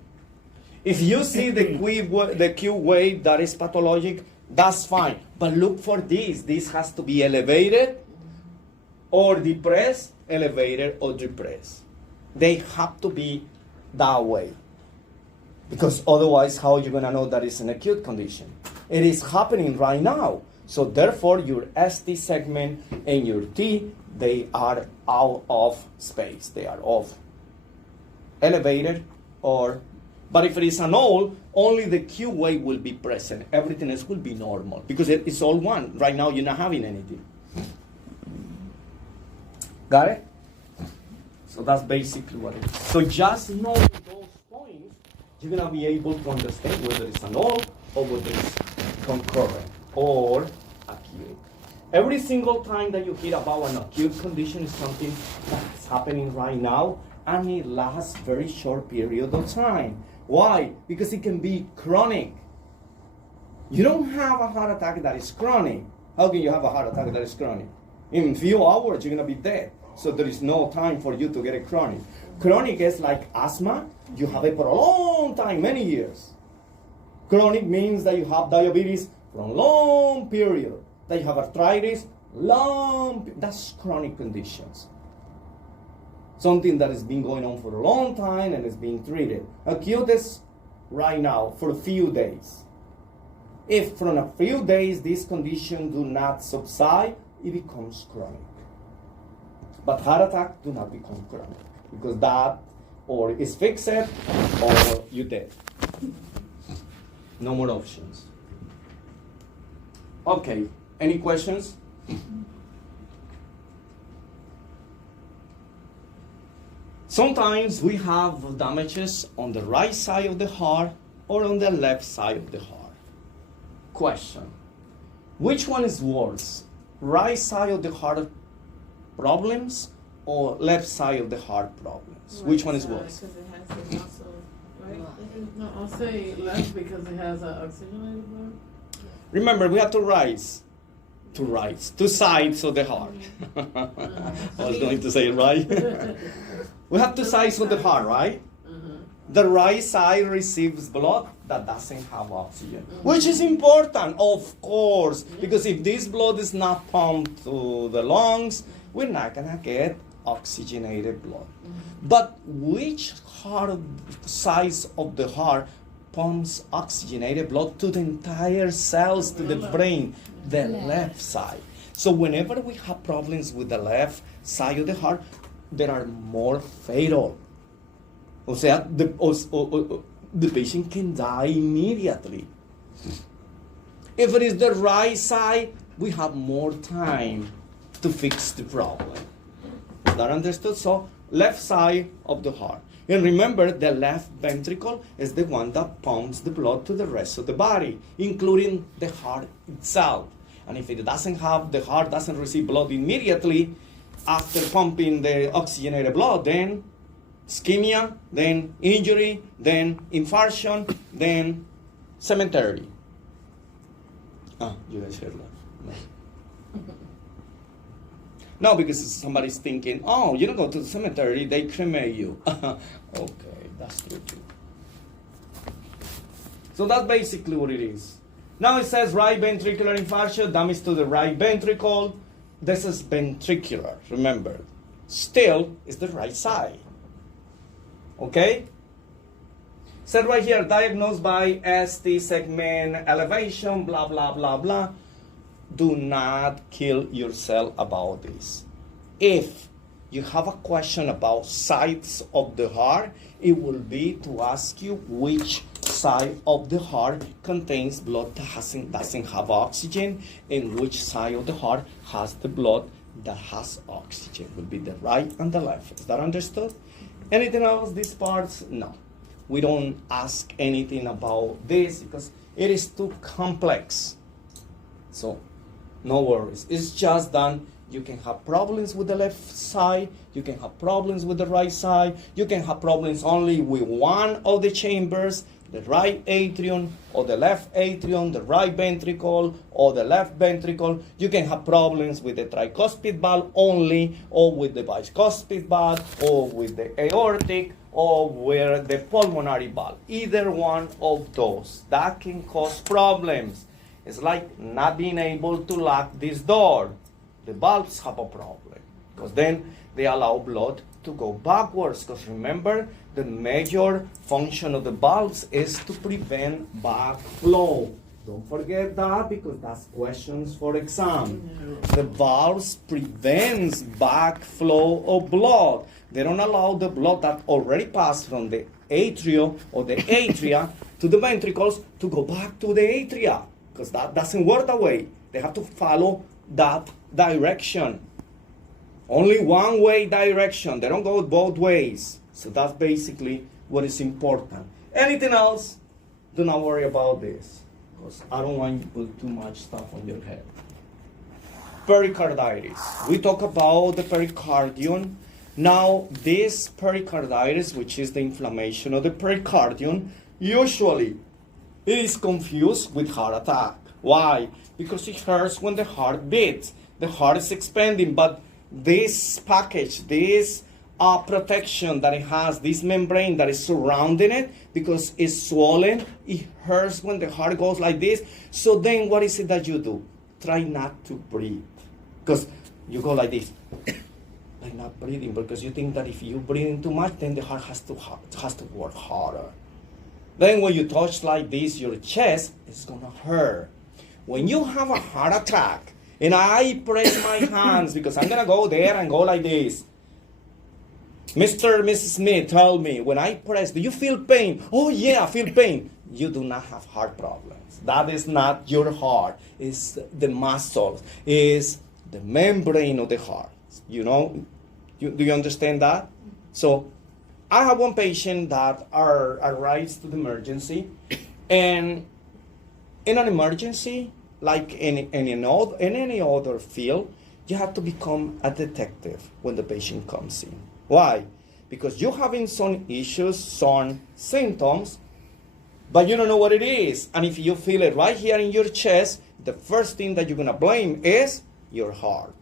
If you see the Q wave that is pathologic, that's fine. But look for this. This has to be elevated or depressed, elevated or depressed. They have to be that way. Because otherwise, how are you going to know that it's an acute condition? It is happening right now. So therefore, your ST segment and your T, they are out of space. They are off. Elevated or... But if it is an old, only the Q wave will be present. Everything else will be normal because it's all one. Right now, you're not having anything. Got it? So that's basically what it is. So just know those points, you're going to be able to understand whether it's an old or whether it's concurrent or acute. Every single time that you hear about an acute condition is something that's happening right now, and it lasts very short period of time. Why? Because it can be chronic. You don't have a heart attack that is chronic. How can you have a heart attack that is chronic? In a few hours, you're going to be dead. So there is no time for you to get a chronic. Chronic is like asthma. You have it for a long time, many years. Chronic means that you have diabetes for a long period. That you have arthritis, that's chronic conditions. Something that has been going on for a long time and is being treated. Acute is right now for a few days. If from a few days this condition do not subside, it becomes chronic. But heart attack do not become chronic because that or is fixed or you're dead. No more options. Okay, any questions? Sometimes we have damages on the right side of the heart or on the left side of the heart. Question. Which one is worse? Right side of the heart problems or left side of the heart problems? Which one is worse? Because it has the muscle, right? No, I'll say left because it has an oxygenated blood. Remember, we have to rise. Two rights, two sides of the heart. I was going to say it right. We have two sides of the heart, right? The right side receives blood that doesn't have oxygen, which is important, of course, because if this blood is not pumped to the lungs, we're not gonna get oxygenated blood. But which size of the heart pumps oxygenated blood to the entire cells, to the brain? The left side. So whenever we have problems with the left side of the heart, they are more fatal. O sea, the patient can die immediately. If it is the right side, we have more time to fix the problem. Is that understood? So, left side of the heart. And remember, the left ventricle is the one that pumps the blood to the rest of the body, including the heart itself. And if it doesn't have, the heart doesn't receive blood immediately after pumping the oxygenated blood, then ischemia, then injury, then infarction, then cemetery. Ah, you guys heard that? No. No, because somebody's thinking, oh, you don't go to the cemetery, they cremate you. Okay, that's true too. So that's basically what it is. Now it says right ventricular infarction, damage to the right ventricle. This is ventricular, remember. Still, it's the right side. Okay? Said right here, diagnosed by ST segment elevation, blah, blah, blah, blah. Do not kill yourself about this. If you have a question about sides of the heart, it will be to ask you which side of the heart contains blood that doesn't have oxygen, and which side of the heart has the blood that has oxygen. It will be the right and the left. Is that understood? Anything else, these parts? No. We don't ask anything about this because it is too complex. So, no worries. It's just done. You can have problems with the left side. You can have problems with the right side. You can have problems only with one of the chambers, the right atrium or the left atrium, the right ventricle or the left ventricle. You can have problems with the tricuspid valve only, or with the bicuspid valve, or with the aortic, or with the pulmonary valve. Either one of those. That can cause problems. It's like not being able to lock this door. The valves have a problem because then they allow blood to go backwards. Because remember, the major function of the valves is to prevent backflow. Don't forget that because that's questions for exam. The valves prevents backflow of blood. They don't allow the blood that already passed from the atria or the atria to the ventricles to go back to the atria. Because that doesn't work that way. They have to follow that direction. Only one way direction. They don't go both ways. So that's basically what is important. Anything else? Do not worry about this. Because I don't want you to put too much stuff on your head. Pericarditis. We talk about the pericardium. Now, this pericarditis, which is the inflammation of the pericardium, usually it is confused with heart attack. Why? Because it hurts when the heart beats. The heart is expanding, but this package, this protection that it has, this membrane that is surrounding it, because it's swollen, it hurts when the heart goes like this. So then what is it that you do? Try not to breathe. Because you go like this, like not breathing, because you think that if you breathe in too much, then the heart has to work harder. Then when you touch like this, your chest is gonna hurt. When you have a heart attack, and I press my hands, because I'm gonna go there and go like this. Mr. Mrs. Smith, tell me, when I press, do you feel pain? Oh yeah, I feel pain. You do not have heart problems. That is not your heart. It's the muscles. It's the membrane of the heart. You know, do you understand that? So, I have one patient that arrives to the emergency, and in an emergency, like in any other field, you have to become a detective when the patient comes in. Why? Because you're having some issues, some symptoms, but you don't know what it is. And if you feel it right here in your chest, the first thing that you're gonna blame is your heart,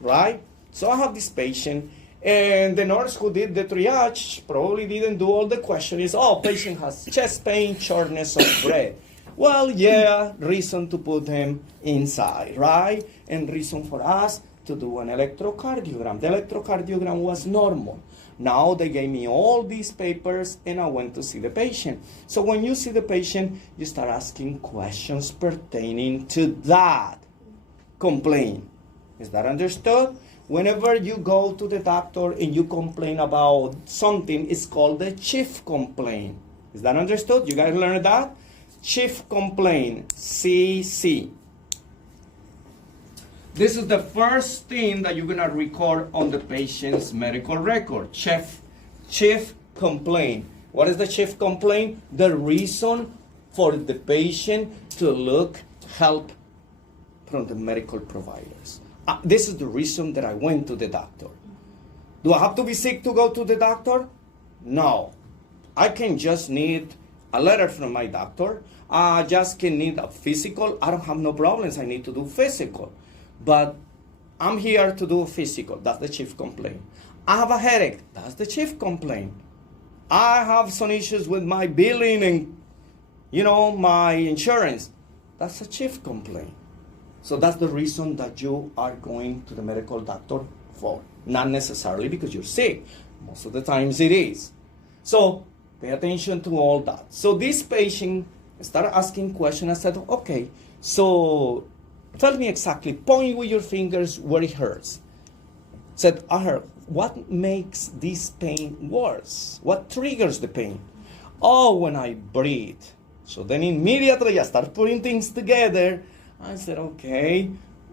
right? So I have this patient, and the nurse who did the triage probably didn't do all the questions. Oh, patient has chest pain, shortness of breath. Well, yeah, reason to put him inside, right? And reason for us to do an electrocardiogram. The electrocardiogram was normal. Now they gave me all these papers and I went to see the patient. So when you see the patient, you start asking questions pertaining to that complaint. Is that understood? Whenever you go to the doctor and you complain about something, it's called the chief complaint. Is that understood? You guys learned that? Chief complaint, CC. This is the first thing that you're gonna record on the patient's medical record. Chief complaint. What is the chief complaint? The reason for the patient to look help from the medical providers. This is the reason that I went to the doctor. Do I have to be sick to go to the doctor? No. I can just need a letter from my doctor. I just can need a physical. I don't have no problems. I need to do physical. But I'm here to do physical. That's the chief complaint. I have a headache. That's the chief complaint. I have some issues with my billing and, my insurance. That's a chief complaint. So that's the reason that you are going to the medical doctor for. Not necessarily because you're sick. Most of the times it is. So pay attention to all that. So this patient started asking questions. I said, okay, so tell me exactly, point with your fingers where it hurts. Said, I heard, what makes this pain worse? What triggers the pain? Oh, when I breathe. So then immediately I start putting things together. I said, okay,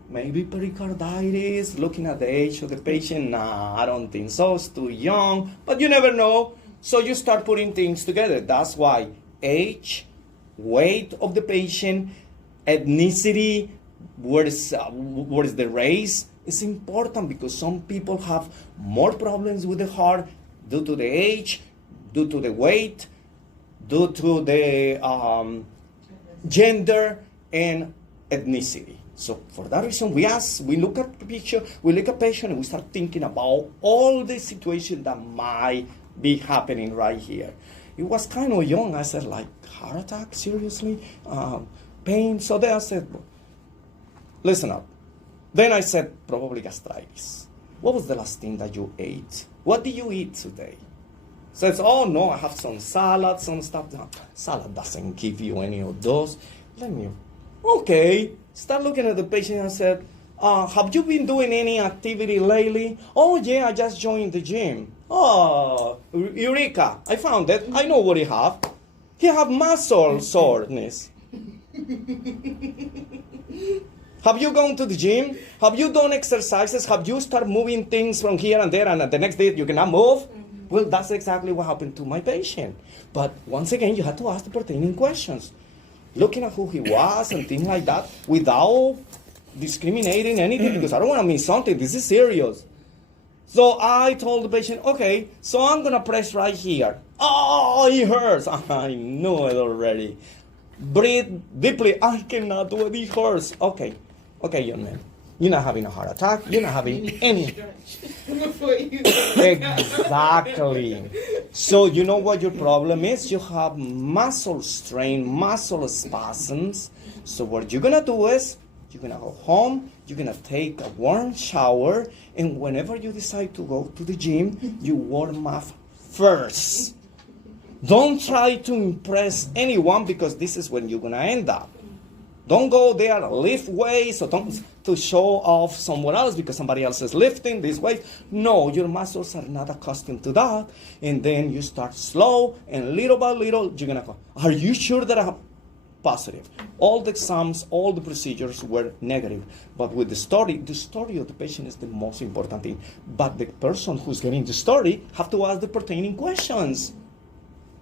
maybe pericarditis, looking at the age of the patient. Nah, I don't think so, it's too young, but you never know. So you start putting things together. That's why age, weight of the patient, ethnicity, what is the race, is important because some people have more problems with the heart due to the age, due to the weight, due to the gender, and ethnicity. So for that reason, we look at the picture, we look at patient, and we start thinking about all the situations that might be happening right here. It was kind of young. I said, like, heart attack, seriously? Pain? So then I said, listen up. Then I said, probably gastritis. What was the last thing that you ate? What did you eat today? Says, oh no, I have some salad, some stuff. No, salad doesn't give you any of those. Okay, start looking at the patient and said, have you been doing any activity lately? Oh yeah, I just joined the gym. Oh, Eureka, I found it. I know what he have. He have muscle soreness. Have you gone to the gym? Have you done exercises? Have you started moving things from here and there and the next day you cannot move? Well, that's exactly what happened to my patient. But once again, you have to ask the pertaining questions. Looking at who he was and things like that without discriminating anything because I don't want to miss something. This is serious. So I told the patient, okay, so I'm going to press right here. Oh, it hurts. I know it already. Breathe deeply. I cannot do it. It hurts. Okay, young man. You're not having a heart attack. You're not having any. Exactly. So you know what your problem is? You have muscle strain, muscle spasms. So what you're going to do is, you're going to go home, you're going to take a warm shower, and whenever you decide to go to the gym, you warm up first. Don't try to impress anyone because this is when you're going to end up. Don't go there, lift weights, or don't to show off somewhere else because somebody else is lifting this weight. No, your muscles are not accustomed to that. And then you start slow, and little by little, you're going to go, are you sure that I have positive? All the exams, all the procedures were negative. But with the story of the patient is the most important thing. But the person who's getting the story have to ask the pertaining questions.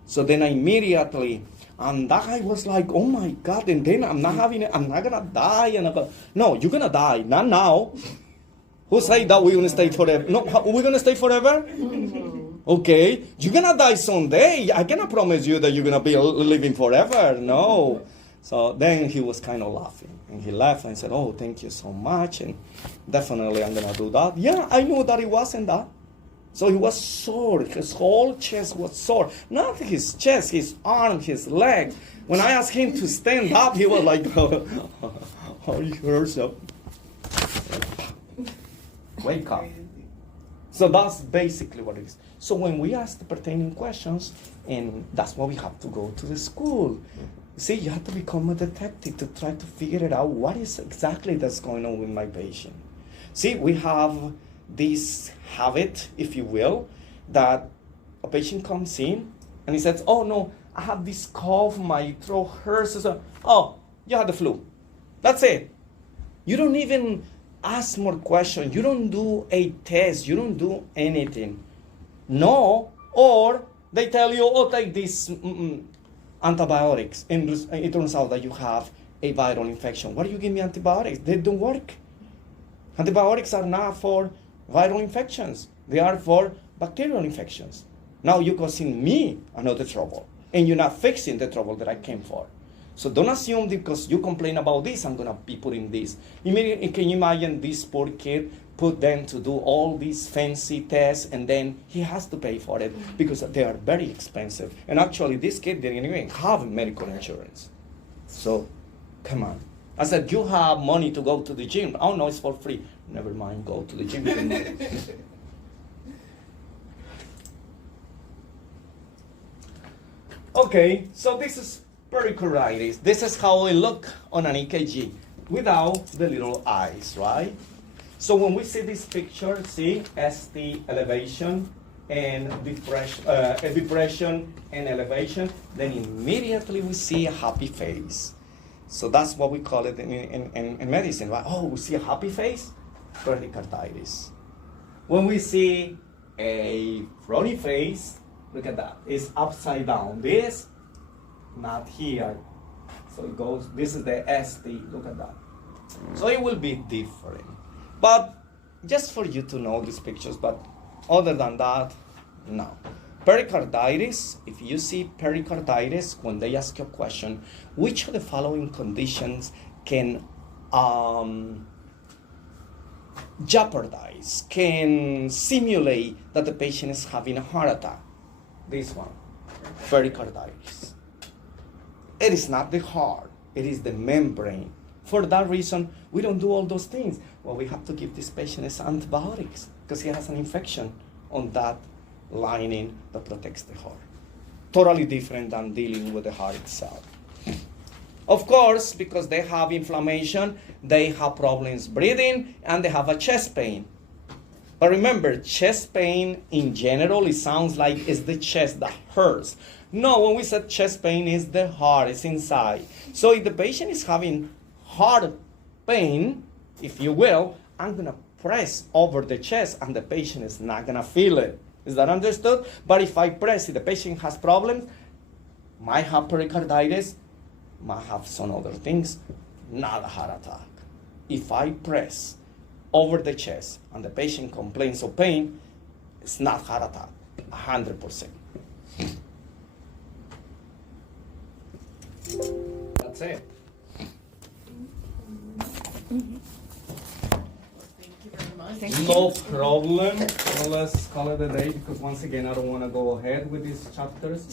So then I immediately, and that guy was like, oh my God, and then I'm not gonna die. And I go, no, you're gonna die, not now. Who say that we're gonna stay forever? No, we're gonna stay forever? Okay, you're gonna die someday. I cannot promise you that you're gonna be living forever. No. So then he was kind of laughing, and he laughed and said, "Oh, thank you so much, and definitely I'm gonna do that." Yeah, I knew that it wasn't that. So he was sore. His whole chest was sore. Not his chest, his arm, his leg. When I asked him to stand up, he was like, "Oh, it hurts." So wake up. So that's basically what it is. So when we ask the pertaining questions, and that's why we have to go to the school. See, you have to become a detective to try to figure it out what is exactly that's going on with my patient. See, we have this habit, if you will, that a patient comes in and he says, "Oh no, I have this cough, my throat hurts." So, "Oh, you had the flu." That's it. You don't even ask more questions. You don't do a test. You don't do anything. No, or they tell you, "Oh, take these antibiotics," and it turns out that you have a viral infection. Why do you give me antibiotics? They don't work. Antibiotics are not for viral infections. They are for bacterial infections. Now you're causing me another trouble, and you're not fixing the trouble that I came for. So don't assume because you complain about this, I'm gonna be putting this. Can you imagine this poor kid put them to do all these fancy tests, and then he has to pay for it because they are very expensive. And actually, this kid didn't even have medical insurance. So, come on. I said, "You have money to go to the gym." "Oh no, it's for free." Never mind, go to the gym. Okay, so this is pericarditis. This is how it look on an EKG without the little eyes, right? So when we see this picture, see ST elevation and depression and elevation, then immediately we see a happy face. So that's what we call it in medicine, right? "Oh, we see a happy face," pericarditis. When we see a frowny face, look at that, it's upside down. This, not here. So it goes, this is the ST, look at that. So it will be different. But just for you to know these pictures, but other than that, no. Pericarditis, if you see pericarditis, when they ask you a question, which of the following conditions can jeopardize, can simulate that the patient is having a heart attack? This one, pericarditis. It is not the heart, it is the membrane. For that reason, we don't do all those things. What we have to give this patient is antibiotics because he has an infection on that lining that protects the heart. Totally different than dealing with the heart itself. Of course, because they have inflammation, they have problems breathing, and they have a chest pain. But remember, chest pain in general, it sounds like it's the chest that hurts. No, when we said chest pain, it's the heart, it's inside. So if the patient is having heart pain, if you will, I'm gonna press over the chest and the patient is not gonna feel it. Is that understood? But if I press, if the patient has problems, might have pericarditis, might have some other things, not a heart attack. If I press over the chest and the patient complains of pain, it's not heart attack, 100%. That's it. Thank you very much. Thank you. No problem. Well, let's call it a day because once again, I don't want to go ahead with these chapters.